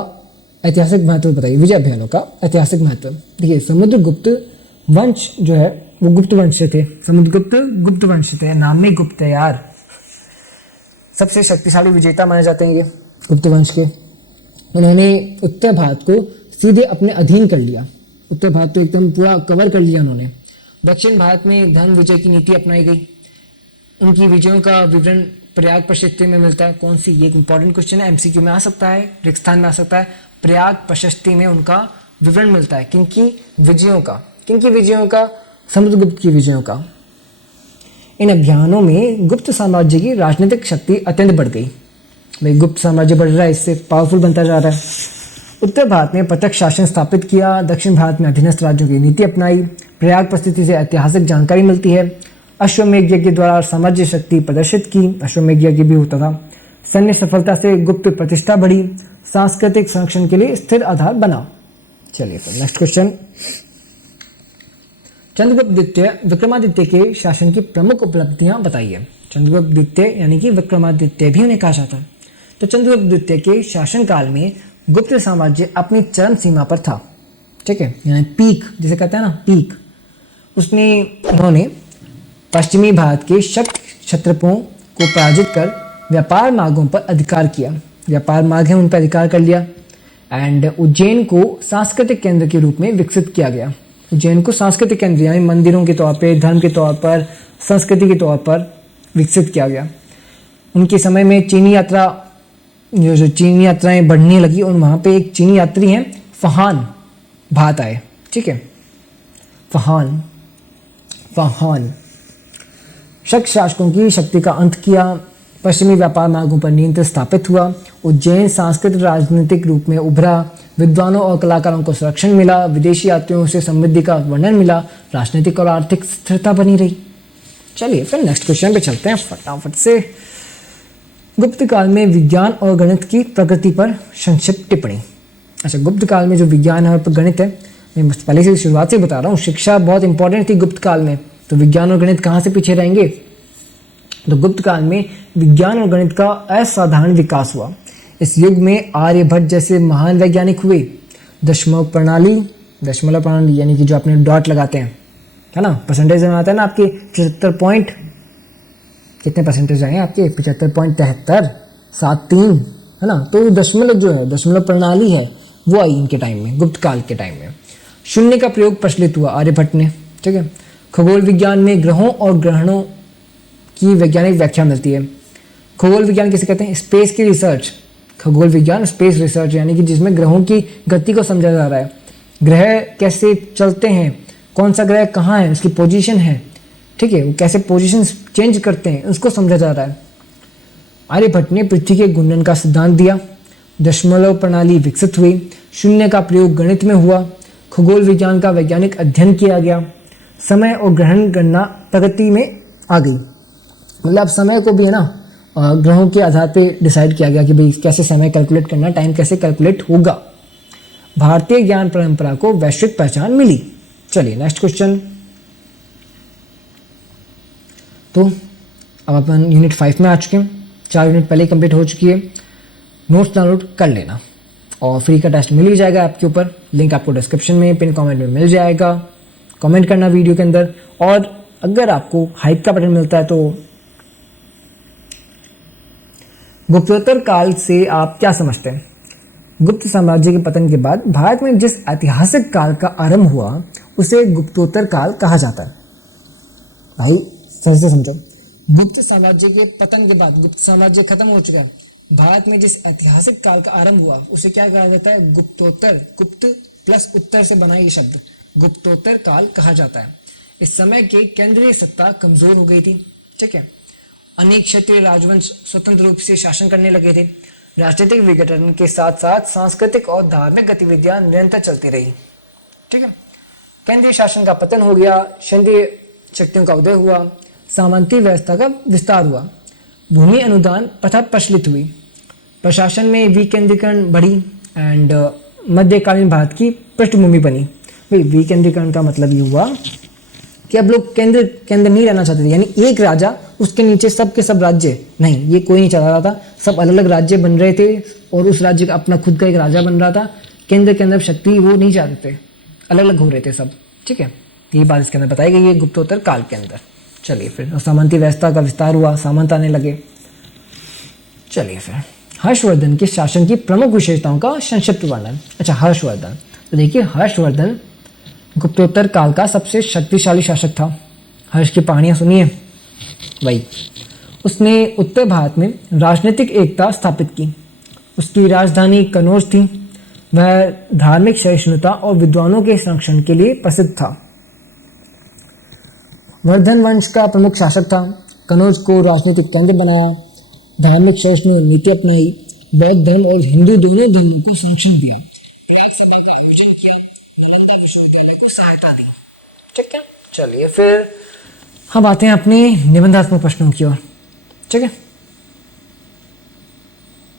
ऐतिहासिक महत्व बताइए। विजय अभियानों का ऐतिहासिक महत्व। देखिए, समुद्रगुप्त वंश जो है वो गुप्त वंश से थे। समुद्रगुप्त गुप्त वंश थे, नाम में गुप्त है यार। सबसे शक्तिशाली विजेता माने जाते हैं ये गुप्त वंश के। उन्होंने उत्तर भारत को सीधे अपने अधीन कर लिया। उत्तर भारत को एकदम पूरा कवर कर लिया उन्होंने। दक्षिण भारत में धन विजय की नीति अपनाई गई। उनकी विजयों का विवरण प्रयाग प्रशस्ति में मिलता है। कौन सी? ये एक इंपॉर्टेंट क्वेश्चन है, एमसीक्यू में आ सकता है, रिक्स्थान में आ सकता है। प्रयाग प्रशस्ति में उनका विवरण मिलता है। किनकी विजयों का? समुद्रगुप्त की विजयों का। इन अभियानों में गुप्त साम्राज्य की राजनीतिक शक्ति अत्यंत बढ़ गई। भाई गुप्त साम्राज्य बढ़ रहा है, इससे पावरफुल बनता जा रहा है। उत्तर भारत में प्रत्यक्ष शासन स्थापित किया। दक्षिण भारत में अधीनस्थ राज्यों की नीति अपनाई। प्रयाग परिस्थिति से ऐतिहासिक जानकारी मिलती है। अश्वमेध यज्ञ द्वारा साम्राज्य शक्ति प्रदर्शित की। अश्वमेध यज्ञ भी होता था। सैन्य सफलता से गुप्त प्रतिष्ठा बढ़ी। सांस्कृतिक संरक्षण के लिए स्थिर आधार बना। चलिए फिर नेक्स्ट क्वेश्चन। चंद्रगुप्त द्वितीय विक्रमादित्य के शासन की प्रमुख उपलब्धियां बताइए। चंद्रगुप्त द्वितीय यानी कि विक्रमादित्य भी उन्हें कहा जाता है। तो चंद्रगुप्त द्वितीय के शासनकाल में गुप्त साम्राज्य अपनी चरम सीमा पर था, ठीक है, यानी पीक जिसे कहते हैं ना, पीक। उन्होंने पश्चिमी भारत के शक क्षत्रपों को पराजित कर व्यापार मार्गों पर अधिकार किया, व्यापार मार्ग है उन पर अधिकार कर लिया। एंड उज्जैन को सांस्कृतिक केंद्र के रूप में विकसित किया गया। उज्जैन को सांस्कृतिक केंद्र यानी मंदिरों के तौर पर, धर्म के तौर पर, संस्कृति के तौर पर विकसित किया गया। उनके समय में चीनी यात्रा, जो चीनी यात्राएं बढ़ने लगी, और वहाँ पे एक चीनी यात्री हैं फहान भारत आए, ठीक है, फहान। शक शासकों की शक्ति का अंत किया, पश्चिमी व्यापार मार्गों पर नियंत्रण स्थापित हुआ, उज्जैन सांस्कृतिक राजनीतिक रूप में उभरा, विद्वानों और कलाकारों को संरक्षण मिला, विदेशी यात्रियों से समृद्धि का वर्णन मिला, राजनीतिक और आर्थिक स्थिरता बनी रही। चलिए फिर नेक्स्ट क्वेश्चन पे चलते हैं फटाफट से। गुप्त काल में विज्ञान और गणित की प्रकृति पर संक्षिप्त टिप्पणी। अच्छा, गुप्त काल में जो विज्ञान है और गणित है, मैं पहले से शुरुआत से बता रहा हूँ, शिक्षा बहुत इंपॉर्टेंट थी गुप्त काल में, तो विज्ञान और गणित कहाँ से पीछे रहेंगे। तो गुप्त काल में विज्ञान और गणित का असाधारण विकास हुआ। इस युग में आर्यभट्ट जैसे महान वैज्ञानिक हुए। दशमलव प्रणाली यानी कि जो आपने डॉट लगाते हैं, है ना, परसेंटेज में आता है ना आपके 75 पॉइंट, कितने परसेंटेज आए आपके, 75.73 है ना। तो दशमलव जो है, दशमलव प्रणाली है, वो आई इनके टाइम में, गुप्त काल के टाइम में। शून्य का प्रयोग प्रचलित हुआ आर्यभट्ट ने, ठीक है। खगोल विज्ञान में ग्रहों और ग्रहणों की वैज्ञानिक व्याख्या मिलती है। खगोल विज्ञान किसे कहते हैं, स्पेस की रिसर्च। खगोल विज्ञान स्पेस रिसर्च यानी कि जिसमें ग्रहों की गति को समझा जा रहा है, ग्रह कैसे चलते हैं, कौन सा ग्रह कहाँ है, उसकी पोजीशन है, ठीक है, वो कैसे पोजीशन चेंज करते हैं, उसको समझा जा रहा है। आर्यभट्ट ने पृथ्वी के घूर्णन का सिद्धांत दिया, दशमलव प्रणाली विकसित हुई, शून्य का प्रयोग गणित में हुआ, खगोल विज्ञान का वैज्ञानिक अध्ययन किया गया, समय और ग्रहण गणना प्रगति में आ गई। मतलब समय को भी है ना ग्रहों के आधार पे डिसाइड किया गया कि भाई कैसे समय कैलकुलेट करना, टाइम कैसे कैलकुलेट होगा। भारतीय ज्ञान परंपरा को वैश्विक पहचान मिली। चलिए नेक्स्ट क्वेश्चन। तो अब अपन यूनिट 5 में आ चुके हैं, 4 यूनिट पहले कंप्लीट हो चुकी है। नोट्स डाउनलोड कर लेना और फ्री का टेस्ट मिल ही जाएगा आपके ऊपर, लिंक आपको डिस्क्रिप्शन में पिन कमेंट में मिल जाएगा। कमेंट करना वीडियो के अंदर, और अगर आपको हाइप का बटन मिलता है तो गुप्तोत्तर काल से आप क्या समझते हैं। गुप्त साम्राज्य के पतन के बाद भारत में जिस ऐतिहासिक काल का आरंभ हुआ उसे गुप्तोत्तर काल कहा जाता है। भाई सही से समझो, गुप्त साम्राज्य के पतन के बाद, गुप्त साम्राज्य खत्म हो चुका है, भारत में जिस ऐतिहासिक काल का आरंभ हुआ उसे क्या कहा जाता है, गुप्तोत्तर। गुप्त प्लस उत्तर से बना ये शब्द गुप्तोत्तर काल कहा जाता है। इस समय के केंद्रीय सत्ता कमजोर हो गई थी, ठीक है। अनेक क्षेत्रीय राजवंश स्वतंत्र रूप से शासन करने लगे थे। राजनीतिक विघटन के साथ साथ सांस्कृतिक और धार्मिक गतिविधियां निरंतर चलती रही, ठीक है। केंद्रीय शासन का पतन हो गया, केंद्रीय शक्तियों का उदय हुआ, सामंती व्यवस्था का विस्तार हुआ, भूमि अनुदान प्रथा प्रचलित हुई, प्रशासन में विकेंद्रीकरण बढ़ी, एंड मध्यकालीन भारत की पृष्ठभूमि बनी। भाई विकेंद्रीकरण का मतलब ये हुआ कि अब लोग केंद्र नहीं रहना चाहते थे, यानी एक राजा उसके नीचे सब के सब राज्य नहीं, ये कोई नहीं चला रहा था, सब अलग अलग राज्य बन रहे थे और उस राज्य का अपना खुद का एक राजा बन रहा था। केंद्र के अंदर शक्ति वो नहीं चाहते थे, अलग अलग हो रहे थे सब, ठीक है। ये बात इसके अंदर बताई गई है गुप्तोत्तर काल के अंदर। चलिए फिर सामंती व्यवस्था का विस्तार हुआ, सामंत आने लगे। चलिए फिर हर्षवर्धन के शासन की प्रमुख विशेषताओं का संक्षिप्त वर्णन। अच्छा, हर्षवर्धन, तो देखिए हर्षवर्धन गुप्तोत्तर काल का सबसे शक्तिशाली शासक था। हर्ष की कहानियां सुनिए भाई। उसने उत्तर भारत में राजनीतिक एकता स्थापित की। उसकी राजधानी कनौज थी। वह धार्मिक सहिष्णुता और विद्वानों के संरक्षण के लिए प्रसिद्ध था। वर्धन वंश का प्रमुख शासक था। कनौज को राजनीतिक केंद्र बनाया। धार्मिक सहिष्णु नीति अपनाई। बौद्ध धर्म और हिंदू दोनों धर्मों को संरक्षण दिया। राज्यसभा का आयोजन किया। नालंदा विश्वविद्यालय को सहायता दी। ठीक है, चलिए फिर हम आते हैं अपने निबंधात्मक प्रश्नों की ओर। ठीक है,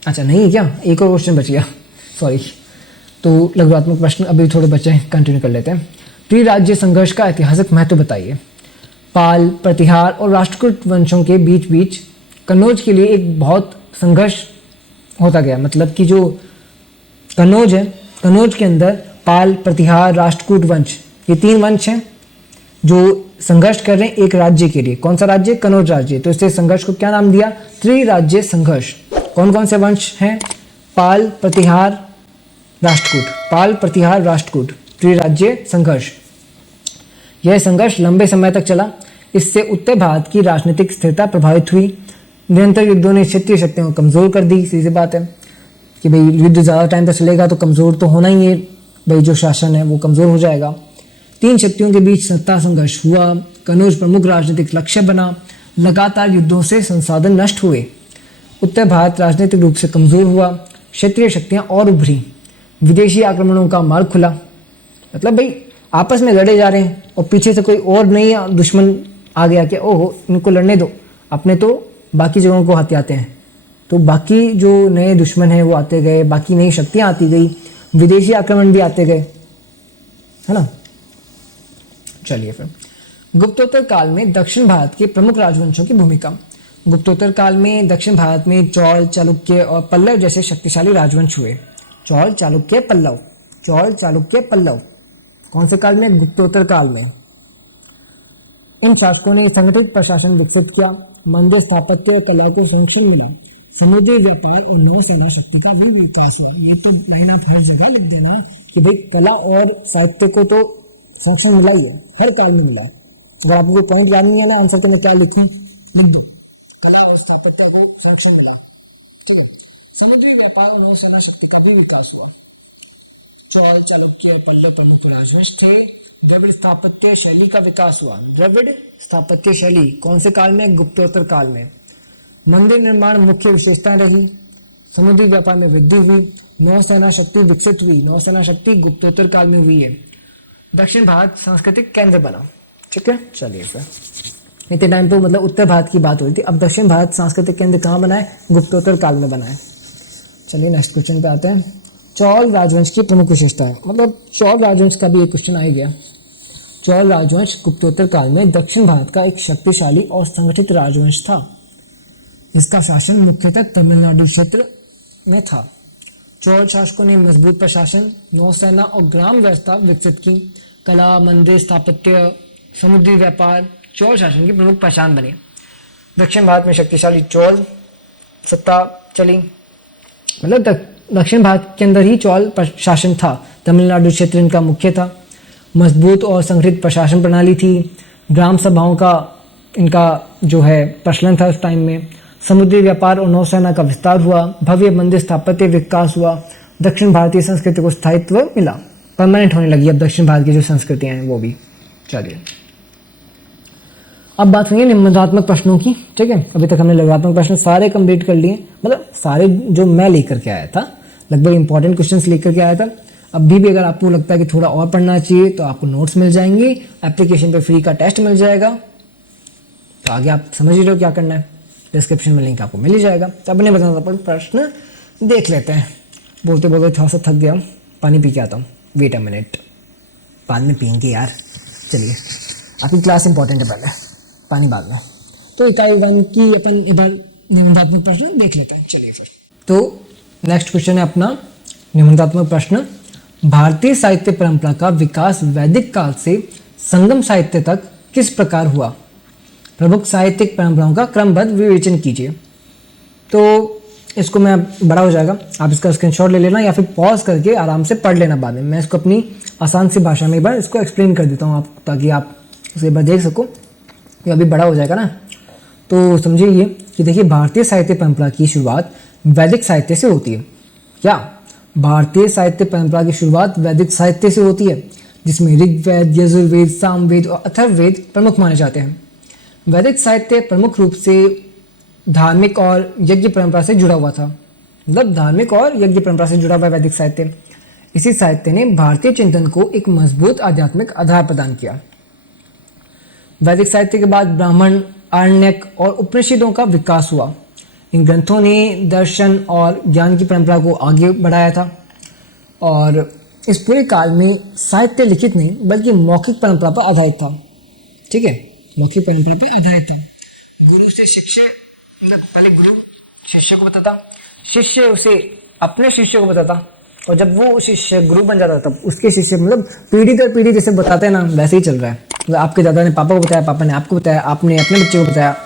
अच्छा नहीं है क्या, एक और क्वेश्चन बच गया, सॉरी। तो लघुत्मक प्रश्न अभी थोड़े बचे हैं, कंटिन्यू कर लेते हैं। त्रिराज्य संघर्ष का ऐतिहासिक महत्व बताइए। पाल, प्रतिहार और राष्ट्रकूट वंशों के बीच कन्नौज के लिए एक बहुत संघर्ष होता गया। मतलब कि जो कन्नौज है, कन्नौज के अंदर पाल, प्रतिहार, राष्ट्रकूट वंश, ये 3 वंश हैं जो संघर्ष कर रहे हैं एक राज्य के लिए। कौन सा राज्य? कन्नौज राज्य। तो इससे संघर्ष को क्या नाम दिया? त्रिराज्य संघर्ष। कौन कौन से वंश हैं? पाल, प्रतिहार, राष्ट्रकूट। पाल, प्रतिहार, राष्ट्रकूट, त्रिराज्य संघर्ष। यह संघर्ष लंबे समय तक चला। इससे उत्तर भारत की राजनीतिक स्थिरता प्रभावित हुई। निरंतर युद्धों ने क्षेत्रीय शक्तियों को कमजोर कर दी। सीधी बात है कि भाई युद्ध ज़्यादा टाइम तक चलेगा तो कमज़ोर तो होना ही है, भाई जो शासन है वो कमज़ोर हो जाएगा। 3 शक्तियों के बीच सत्ता संघर्ष हुआ। कन्नौज प्रमुख राजनीतिक लक्ष्य बना। लगातार युद्धों से संसाधन नष्ट हुए। उत्तर भारत राजनीतिक रूप से कमज़ोर हुआ। क्षेत्रीय शक्तियाँ और उभरी। विदेशी आक्रमणों का मार्ग खुला। मतलब भाई आपस में लड़े जा रहे हैं और पीछे से कोई और नई दुश्मन आ गया कि ओहो इनको लड़ने दो, अपने तो बाकी जगहों को हथियाते हैं। तो बाकी जो नए दुश्मन हैं वो आते गए, बाकी नई शक्तियाँ आती गई, विदेशी आक्रमण भी आते गए, है ना। चलिए फिर गुप्तोत्तर काल में दक्षिण भारत के प्रमुख राजवंशों की भूमिका। गुप्तोत्तर काल में दक्षिण भारत में चौल, चालुक्य और पल्लव जैसे शक्तिशाली राजवंश हुए। चौल, चालुक्य, पल्लव। चौल, चालुक्य, पल्लव कौन से काल में? गुप्तोत्तर काल में। इन शासकों ने संगठित प्रशासन विकसित किया। मंदिर स्थापत्य और कला को संरक्षण मिला। समुद्री व्यापार और नौसेना शक्ति का भी विकास हुआ। ये तो लाइन आप हर जगह लिख देना कि भाई कला और साहित्य को तो संरक्षण मिला ही है, हर काल में मिला है। अगर आपको कोई पॉइंट याद नहीं है ना आंसर तो मैं क्या लिखूं, लिख दो, कला और स्थापत्य को संरक्षण मिला, ठीक है। समुद्री व्यापार और नौसेना शक्ति का भी विकास हुआ। चौल, चालुक्य और पल्लव प्रमुख राजवंश थे। द्रविड़ स्थापत्य शैली का विकास हुआ। द्रविड़ स्थापत्य शैली कौन से काल में? गुप्तोत्तर काल में। मंदिर निर्माण मुख्य विशेषता रही। समुद्री व्यापार में वृद्धि हुई। नौसेना शक्ति विकसित हुई। नौसेना शक्ति गुप्तोत्तर काल में हुई है। दक्षिण भारत सांस्कृतिक केंद्र बना, ठीक है। चलिए फिर इतने टाइम तो मतलब उत्तर भारत की बात हो रही थी, अब दक्षिण भारत सांस्कृतिक केंद्र कहाँ बना है? गुप्तोत्तर काल में बना है। चलिए नेक्स्ट क्वेश्चन पे आते हैं। चौल राजवंश की प्रमुख विशेषता है, मतलब चौल राजवंश का भी एक क्वेश्चन आ गया। चौल राजवंश गुप्तोत्तर काल में दक्षिण भारत का एक शक्तिशाली और संगठित राजवंश था। इसका शासन मुख्यतः तमिलनाडु क्षेत्र में था। चौल शासकों ने मजबूत प्रशासन, नौसेना और ग्राम व्यवस्था विकसित की। कला, मंदिर स्थापत्य, समुद्री व्यापार चौल शासन की प्रमुख पहचान बने। दक्षिण भारत में शक्तिशाली चौल सत्ता चली, मतलब दक्षिण भारत के अंदर ही चौल शासन था। तमिलनाडु क्षेत्र इनका मुख्य था। मजबूत और संगठित प्रशासन प्रणाली थी। ग्राम सभाओं का इनका जो है प्रचलन था उस टाइम में। समुद्री व्यापार और नौसेना का विस्तार हुआ। भव्य मंदिर स्थापत्य विकास हुआ। दक्षिण भारतीय संस्कृति को स्थायित्व मिला, परमानेंट होने लगी अब दक्षिण भारत की जो संस्कृतियाँ हैं वो भी। चलिए अब बात हुई निबंधात्मक प्रश्नों की, ठीक है। अभी तक हमने लघुत्मक प्रश्न सारे कंप्लीट कर लिए, मतलब सारे जो मैं लेकर के आया था, लगभग इंपॉर्टेंट क्वेश्चंस लेकर के आया था। अभी भी अगर आपको लगता है कि थोड़ा और पढ़ना चाहिए तो आपको नोट्स मिल जाएंगे, एप्लीकेशन पे फ्री का टेस्ट मिल जाएगा। तो आगे आप समझ ही रहे हो क्या करना है, डिस्क्रिप्शन में लिंक आपको मिल ही जाएगा। तो अपने बताना प्रश्न देख लेते हैं। बोलते बोलते थोड़ा सा थक गया, पानी पी के आता हूँ। वेट अ मिनट, बाद में पियेंगे यार। चलिए आपकी क्लास इंपॉर्टेंट है, पहले पानी बाद में। तो इकाई 1 की अपन इधर निबंधात्मक प्रश्न देख लेते हैं। चलिए फिर तो नेक्स्ट क्वेश्चन है अपना निबंधात्मक प्रश्न। भारतीय साहित्य परंपरा का विकास वैदिक काल से संगम साहित्य तक किस प्रकार हुआ? प्रमुख साहित्यिक परंपराओं का क्रमबद्ध विवेचन कीजिए। तो इसको मैं बड़ा हो जाएगा, आप इसका स्क्रीनशॉट ले लेना या फिर पॉज करके आराम से पढ़ लेना बाद में। मैं इसको अपनी आसान सी भाषा में एक बार इसको एक्सप्लेन कर देता हूँ आप, ताकि आप उसे एक बार देख सको। ये अभी बड़ा हो जाएगा ना, तो समझिए ये कि देखिए भारतीय साहित्य परंपरा की शुरुआत वैदिक साहित्य से होती है। क्या भारतीय साहित्य परंपरा की शुरुआत वैदिक साहित्य से होती है, जिसमें ऋग्वेद, यजुर्वेद, सामवेद और अथर्ववेद प्रमुख माने जाते हैं। वैदिक साहित्य प्रमुख रूप से धार्मिक और यज्ञ परंपरा से जुड़ा हुआ था, मतलब धार्मिक और यज्ञ परंपरा से जुड़ा हुआ वैदिक साहित्य। इसी साहित्य ने भारतीय चिंतन को एक मजबूत आध्यात्मिक आधार प्रदान किया। वैदिक साहित्य के बाद ब्राह्मण, आरण्यक और उपनिषदों का विकास हुआ। इन ग्रंथों ने दर्शन और ज्ञान की परंपरा को आगे बढ़ाया था। और इस पूरे काल में साहित्य लिखित नहीं बल्कि मौखिक परंपरा पर आधारित था, ठीक है, मौखिक परंपरा पर आधारित था। गुरु से शिष्य, मतलब पहले गुरु शिष्य को बताता, शिष्य उसे अपने शिष्य को बताता, और जब वो शिष्य गुरु बन जाता तब उसके शिष्य मतलब पीढ़ी दर पीढ़ी जैसे बताते हैं ना, वैसे ही चल रहा है। मतलब आपके दादा ने पापा को बताया, पापा ने आपको बताया, आपने अपने बच्चे को बताया,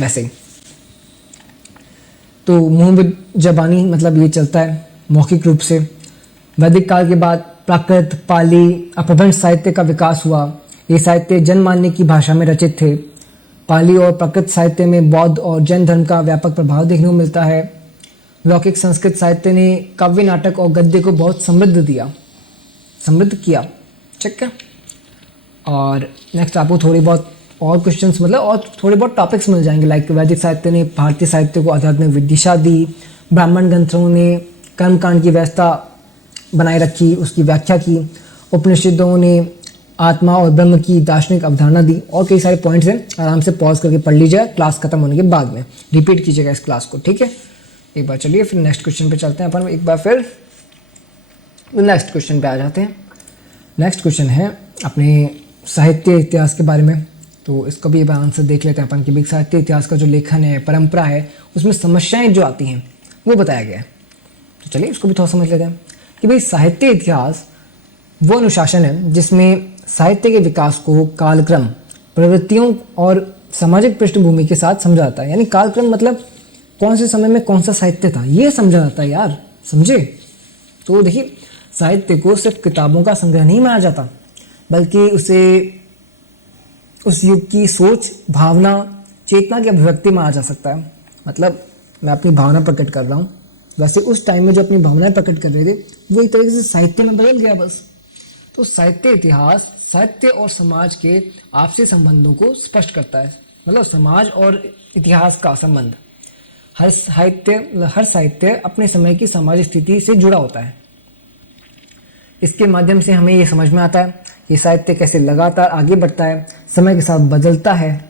वैसे ही। तो मुंह जबानी मतलब ये चलता है मौखिक रूप से। वैदिक काल के बाद प्राकृत, पाली, अपभ्रंश साहित्य का विकास हुआ। ये साहित्य जनमान्य की भाषा में रचित थे। पाली और प्राकृत साहित्य में बौद्ध और जैन धर्म का व्यापक प्रभाव देखने को मिलता है। लौकिक संस्कृत साहित्य ने काव्य, नाटक और गद्य को बहुत समृद्ध किया। ठीक है। और नेक्स्ट आपको थोड़ी बहुत और क्वेश्चंस मतलब और थोड़े बहुत टॉपिक्स मिल जाएंगे। लाइक वैदिक साहित्य ने भारतीय साहित्य को आध्यात्मिक दिशा दी। ब्राह्मण ग्रंथों ने कर्मकांड की व्यवस्था बनाए रखी, उसकी व्याख्या की। उपनिषदों ने आत्मा और ब्रह्म की दार्शनिक अवधारणा दी। और कई सारे पॉइंट्स हैं, आराम से पॉज करके पढ़ लीजिएगा क्लास खत्म होने के बाद में, रिपीट कीजिएगा इस क्लास को। ठीक है, एक बार चलिए फिर नेक्स्ट क्वेश्चन पे चलते हैं अपन। एक बार फिर नेक्स्ट क्वेश्चन पे आ जाते हैं। नेक्स्ट क्वेश्चन है अपने साहित्य इतिहास के बारे में। तो इसको भी आंसर देख लेते हैं अपन कि भाई साहित्य इतिहास का जो लेखन है, परंपरा है, उसमें समस्याएं जो आती हैं वो बताया गया है। तो चलिए इसको भी थोड़ा समझ लेते हैं कि भाई साहित्य इतिहास वो अनुशासन है जिसमें साहित्य के विकास को कालक्रम, प्रवृत्तियों और सामाजिक पृष्ठभूमि के साथ समझा जाता है। यानी कालक्रम मतलब कौन से समय में कौन सा साहित्य था, ये समझा जाता है यार, समझे। तो देखिए, साहित्य को सिर्फ किताबों का संग्रह नहीं माना जाता, बल्कि उसे उस युग की सोच, भावना, चेतना की अभिव्यक्ति माना जा सकता है। मतलब मैं अपनी भावना प्रकट कर रहा हूँ, वैसे उस टाइम में जो अपनी भावनाएं प्रकट कर रहे थे वो एक तरीके से साहित्य में बदल गया बस। तो साहित्य इतिहास साहित्य और समाज के आपसी संबंधों को स्पष्ट करता है। मतलब समाज और इतिहास का संबंध, हर साहित्य अपने समय की सामाजिक स्थिति से जुड़ा होता है। इसके माध्यम से हमें ये समझ में आता है कि साहित्य कैसे लगातार आगे बढ़ता है, समय के साथ बदलता है।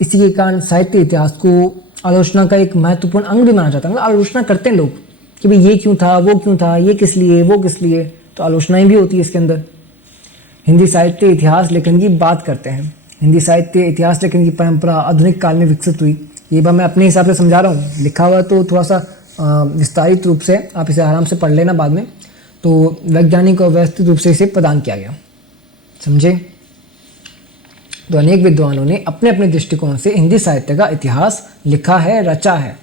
इसी के कारण साहित्य इतिहास को आलोचना का एक महत्वपूर्ण अंग भी माना जाता है। मतलब आलोचना करते हैं लोग कि भाई ये क्यों था, वो क्यों था, ये किस लिए, वो किस लिए। तो आलोचनाएं भी होती है इसके अंदर। हिंदी साहित्य इतिहास लेखन की बात करते हैं। हिंदी साहित्य इतिहास लेखन की परंपरा आधुनिक काल में विकसित हुई। ये बात मैं अपने हिसाब से समझा रहा हूँ, लिखा हुआ तो थोड़ा सा विस्तारित रूप से आप इसे आराम से पढ़ लेना बाद में। तो वैज्ञानिक और व्यवस्थित रूप से इसे प्रदान किया गया, समझे। तो अनेक विद्वानों ने अपने अपने दृष्टिकोण से हिंदी साहित्य का इतिहास लिखा है, रचा है।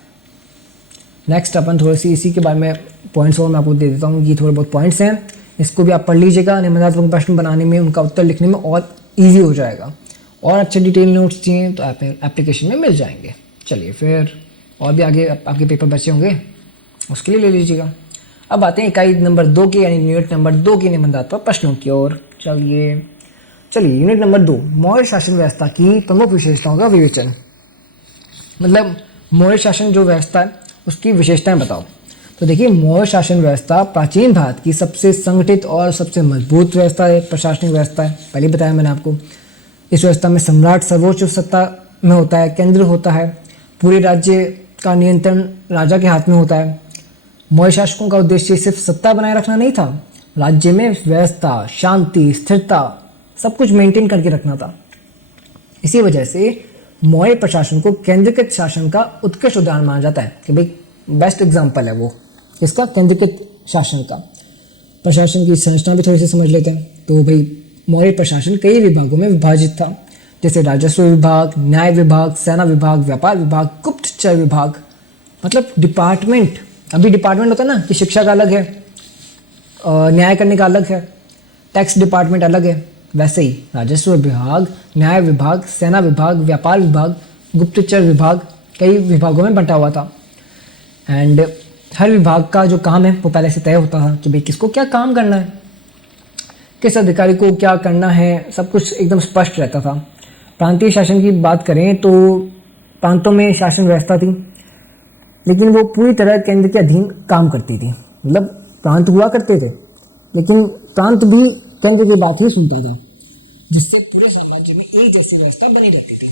नेक्स्ट अपन थोड़ी सी इसी के बारे में पॉइंट्स और मैं आपको दे देता हूँ। ये थोड़े बहुत पॉइंट्स हैं, इसको भी आप पढ़ लीजिएगा। निबंधात्मक प्रश्न बनाने में, उनका उत्तर लिखने में और ईजी हो जाएगा। और अच्छे डिटेल नोट्स चाहिए तो एप्लीकेशन में मिल जाएंगे। चलिए फिर और भी आगे आपके पेपर बचे होंगे, उसके लिए ले लीजिएगा। अब आते हैं इकाई नंबर 2 के यानी यूनिट नंबर 2 के निबंधात्मक प्रश्नों की ओर। चलिए यूनिट नंबर 2, मौर्य शासन व्यवस्था की प्रमुख विशेषताओं का विवेचन। मतलब मौर्य शासन जो व्यवस्था है उसकी विशेषताएं बताओ। तो देखिए, मौर्य शासन व्यवस्था प्राचीन भारत की सबसे संगठित और सबसे मजबूत व्यवस्था है, प्रशासनिक व्यवस्था है। पहले बताया मैंने आपको। इस व्यवस्था में सम्राट सर्वोच्च सत्ता में होता है, केंद्र होता है, पूरे राज्य का नियंत्रण राजा के हाथ में होता है। मौर्य शासकों का उद्देश्य सिर्फ सत्ता बनाए रखना नहीं था, राज्य में व्यवस्था, शांति, स्थिरता सब कुछ मेंटेन करके रखना था। इसी वजह से मौर्य प्रशासन को केंद्रीकृत शासन का उत्कृष्ट उदाहरण माना जाता है कि भाई बेस्ट एग्जाम्पल है वो इसका, केंद्रीकृत शासन का। प्रशासन की संरचना भी थोड़ी सी समझ लेते हैं। तो भाई मौर्य प्रशासन कई विभागों में विभाजित था, जैसे राजस्व विभाग, न्याय विभाग, सेना विभाग, व्यापार विभाग, गुप्तचर विभाग। मतलब डिपार्टमेंट, अभी डिपार्टमेंट होता है ना कि शिक्षा का अलग है, न्याय करने का अलग है, टैक्स डिपार्टमेंट अलग है, वैसे ही राजस्व विभाग, न्याय विभाग, सेना विभाग, व्यापार विभाग, गुप्तचर विभाग कई विभागों में बंटा हुआ था। एंड हर विभाग का जो काम है वो पहले से तय होता था कि भाई किसको क्या काम करना है, किस अधिकारी को क्या करना है, सब कुछ एकदम स्पष्ट रहता था। प्रांतीय शासन की बात करें तो प्रांतों में शासन व्यवस्था थी, लेकिन वो पूरी तरह केंद्र के अधीन काम करती थी। मतलब प्रांत हुआ करते थे, लेकिन प्रांत भी केंद्र की बात ही सुनता था, जिससे पूरे साम्राज्य में एक जैसी व्यवस्था बनी रहती थी।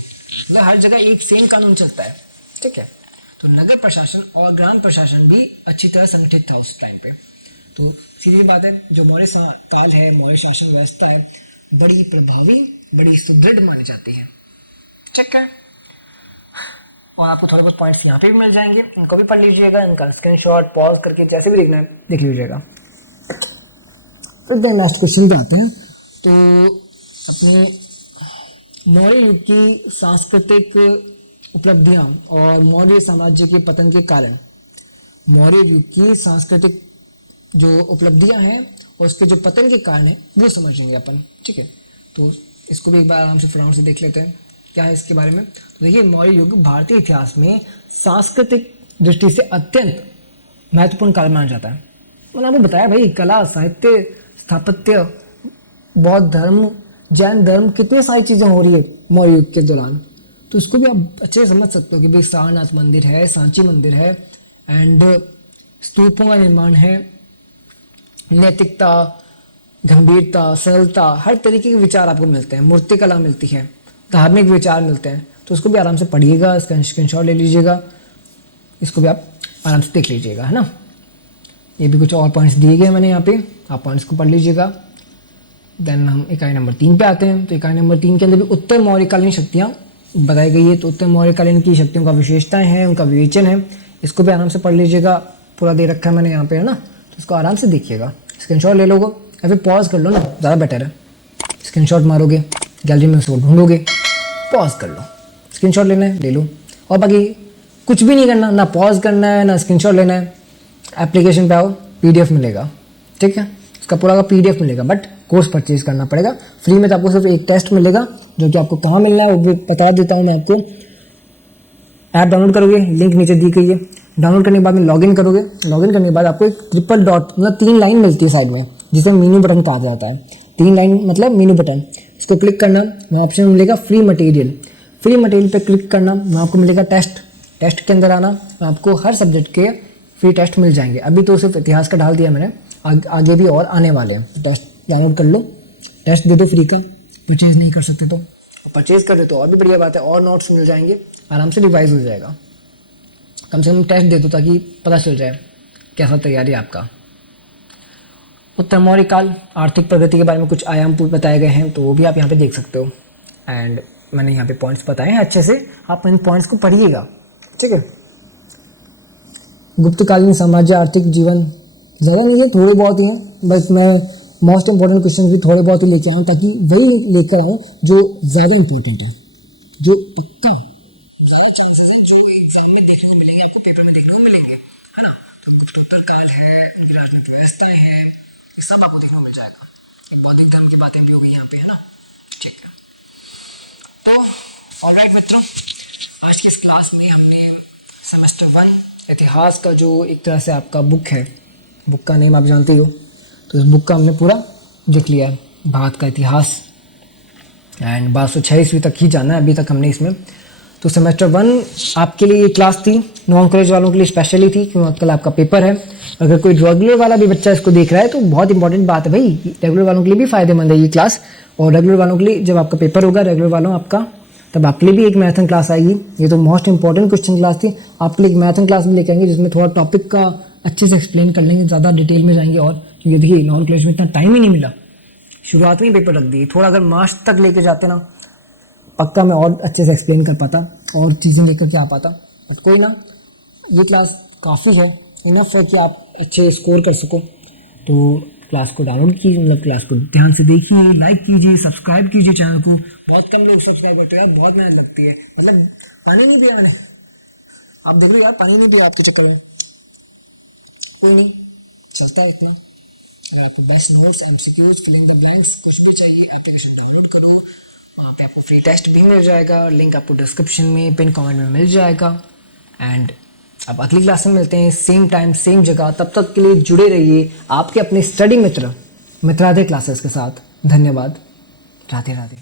मतलब हर जगह एक सेम कानून चलता है, ठीक है। तो नगर प्रशासन और ग्राम प्रशासन भी अच्छी तरह संगठित था उस टाइम पे। तो सीधी बात है, जो मौर्य काल है, मौर्य शासन व्यवस्था है, बड़ी प्रभावी, बड़ी सुदृढ़ मानी जाती है, ठीक है। और आपको थोड़े बहुत पॉइंट्स यहाँ पे भी मिल जाएंगे, इनको भी पढ़ लीजिएगा, इनका स्क्रीनशॉट पॉज करके जैसे भी देखना है देख लीजिएगा। फिर नेक्स्ट क्वेश्चन पे आते हैं। तो अपने मौर्य युग की सांस्कृतिक उपलब्धियां और मौर्य साम्राज्य के पतन के कारण, मौर्य युग की सांस्कृतिक जो उपलब्धियां हैं और उसके जो पतन के कारण है वो समझेंगे अपन, ठीक है। तो इसको भी एक बार आराम से फटाफट से देख लेते हैं क्या है इसके बारे में। तो देखिए, मौर्य युग भारतीय इतिहास में सांस्कृतिक दृष्टि से अत्यंत महत्वपूर्ण काल माना जाता है। मैंने आपको बताया भाई, कला, साहित्य, स्थापत्य, बौद्ध धर्म, जैन धर्म, कितनी सारी चीज़ें हो रही है मौर्य युग के दौरान। तो इसको भी आप अच्छे से समझ सकते हो कि भाई सारनाथ मंदिर है, सांची मंदिर है, एंड स्तूपों का निर्माण है, नैतिकता, गंभीरता, सरलता, हर तरीके के विचार आपको मिलते हैं, मूर्ति कला मिलती है, धार्मिक विचार मिलते हैं। तो उसको भी आराम से पढ़िएगा, इसका स्क्रीनशॉट ले लीजिएगा, इसको भी आप आराम से देख लीजिएगा, है ना। ये भी कुछ और पॉइंट्स दिए गए मैंने यहाँ पे, आप पॉइंट्स को पढ़ लीजिएगा। देन हम इकाई नंबर 3 पे आते हैं। तो इकाई नंबर 3 के अंदर भी उत्तर मौर्यकालीन शक्तियाँ बताई गई है। तो उत्तर मौर्यकालीन की शक्तियों का विशेषताएं हैं, उनका विवेचन है, इसको भी आराम से पढ़ लीजिएगा। पूरा दे रखा है मैंने यहाँ पे, है ना। तो इसको आराम से देखिएगा, स्क्रीनशॉट ले लोगे या फिर पॉज कर लो ना, ज़्यादा बेटर है। स्क्रीनशॉट मारोगे, गैलरी में उसको ढूंढोगे, पॉज कर लो, स्क्रीनशॉट लेना है ले लो, और बाकी कुछ भी नहीं करना, ना पॉज करना है ना स्क्रीनशॉट लेना है। एप्लीकेशन पे आओ, PDF मिलेगा, ठीक है, उसका पूरा का PDF मिलेगा, बट कोर्स परचेज करना पड़ेगा। फ्री में तो आपको सिर्फ एक टेस्ट मिलेगा, जो कि आपको कहाँ मिलना है वो भी बता देता हूँ मैं आपको। ऐप डाउनलोड करोगे, लिंक नीचे दी गई है, डाउनलोड करने के बाद में लॉगिन करोगे, लॉगिन करने के बाद आपको एक ट्रिपल डॉट मतलब 3 लाइन मिलती है साइड में, जिसे मेन्यू बटन कहा जाता है। 3 लाइन मतलब मेन्यू बटन, इसको क्लिक करना, वहाँ ऑप्शन मिलेगा फ्री मटेरियल। फ्री मटेरियल पे क्लिक करना, वहाँ आपको मिलेगा टेस्ट। टेस्ट के अंदर आना, आपको हर सब्जेक्ट के फ्री टेस्ट मिल जाएंगे। अभी तो सिर्फ इतिहास का डाल दिया मैंने, आगे भी और आने वाले हैं। तो टेस्ट डाउनलोड कर लो, टेस्ट दे दो फ्री का। परचेज नहीं कर सकते तो परचेज कर दे तो और भी बढ़िया बात है, और नोट्स मिल जाएंगे, आराम से रिवाइज हो जाएगा। कम से कम टेस्ट दे दो ताकि पता चल जाए कैसा तैयारी है आपका। उत्तर मौर्य काल, आर्थिक प्रगति के बारे में कुछ आयाम बताए गए हैं, तो वो भी आप यहाँ पे देख सकते हो। एंड मैंने यहाँ पे पॉइंट्स बताए हैं अच्छे से, आप इन पॉइंट्स को पढ़िएगा, ठीक है। गुप्तकालीन साम्राज्य, आर्थिक जीवन, ज़्यादा नहीं है, थोड़े बहुत ही हैं, बस मैं मोस्ट इंपॉर्टेंट क्वेश्चन भी थोड़े बहुत ही लेके आया हूँ, ताकि वही लेकर आऊँ जो ज़्यादा इंपॉर्टेंट है, जो पक्का ज़्यादा चांसेस है, जो एग्जाम में देखने को मिलेंगे, आपको पेपर में देखने को मिलेंगे, है ना। तो गुप्तोत्तर काल है, उनकी राजनीतिक व्यवस्थाएं है, ये सब आपको देखने को मिल जाएगा। बौद्धिक धर्म की बातें भी हो गई यहाँ पे, है ना, ठीक है। तो ऑलराइट मित्रों, आज की इस क्लास में हमने सेमेस्टर 1 इतिहास का जो एक तरह से आपका बुक है, बुक का नेम आप जानते हो, तो इस बुक का हमने पूरा देख लिया है, भारत का इतिहास, एंड 1206 ईस्वी तक ही जाना है अभी तक हमने इसमें। तो सेमेस्टर 1 आपके लिए ये क्लास थी, नॉन कॉलेज वालों के लिए स्पेशली थी, क्योंकि कल आपका पेपर है। अगर कोई रेगुलर वाला भी बच्चा इसको देख रहा है तो बहुत इंपॉर्टेंट बात है भाई, रेगुलर वालों के लिए भी फायदेमंद है ये क्लास। और रेगुलर वालों के लिए जब आपका पेपर होगा, रेगुलर वालों आपका, तब आपके लिए भी एक मैथन क्लास आएगी। ये तो मोस्ट इंपॉर्टेंट क्वेश्चन क्लास थी, आपके लिए एक मैथन क्लास भी लेके आएंगे, जिसमें थोड़ा टॉपिक का अच्छे से एक्सप्लेन कर लेंगे, ज़्यादा डिटेल में जाएंगे। और क्योंकि देखिए नॉन कॉलेज में इतना टाइम ही नहीं मिला, शुरुआत में ही पेपर रख दिए, थोड़ा अगर मार्च तक लेके जाते ना, पक्का मैं और अच्छे से एक्सप्लेन कर पाता और चीज़ें लेकर के आ पाता। बट कोई ना, ये क्लास काफ़ी है, इनफ है कि आप अच्छे स्कोर कर सको। तो क्लास को डाउनलोड कीजिए, मतलब क्लास को ध्यान से देखिए, लाइक कीजिए, सब्सक्राइब कीजिए चैनल को। बहुत कम लोग सब्सक्राइब करते हैं, बहुत मेहनत लगती है, मतलब पानी नहीं दिया मैंने, आप देख लो यार, पानी नहीं दिया आपके चक्कर में। कोई नहीं, चलता रहता है। अगर आपको best notes, MCQs, filling the blanks कुछ भी चाहिए, एप्लीकेशन डाउनलोड करो, वहाँ पे आपको फ्री टेस्ट भी मिल जाएगा, लिंक आपको डिस्क्रिप्शन में पिन कमेंट में मिल जाएगा। एंड अब अगली क्लास में मिलते हैं, सेम टाइम सेम जगह। तब तक के लिए जुड़े रहिए आपके अपने स्टडी मित्र मित्रादे क्लासेस के साथ। धन्यवाद, राधे राधे।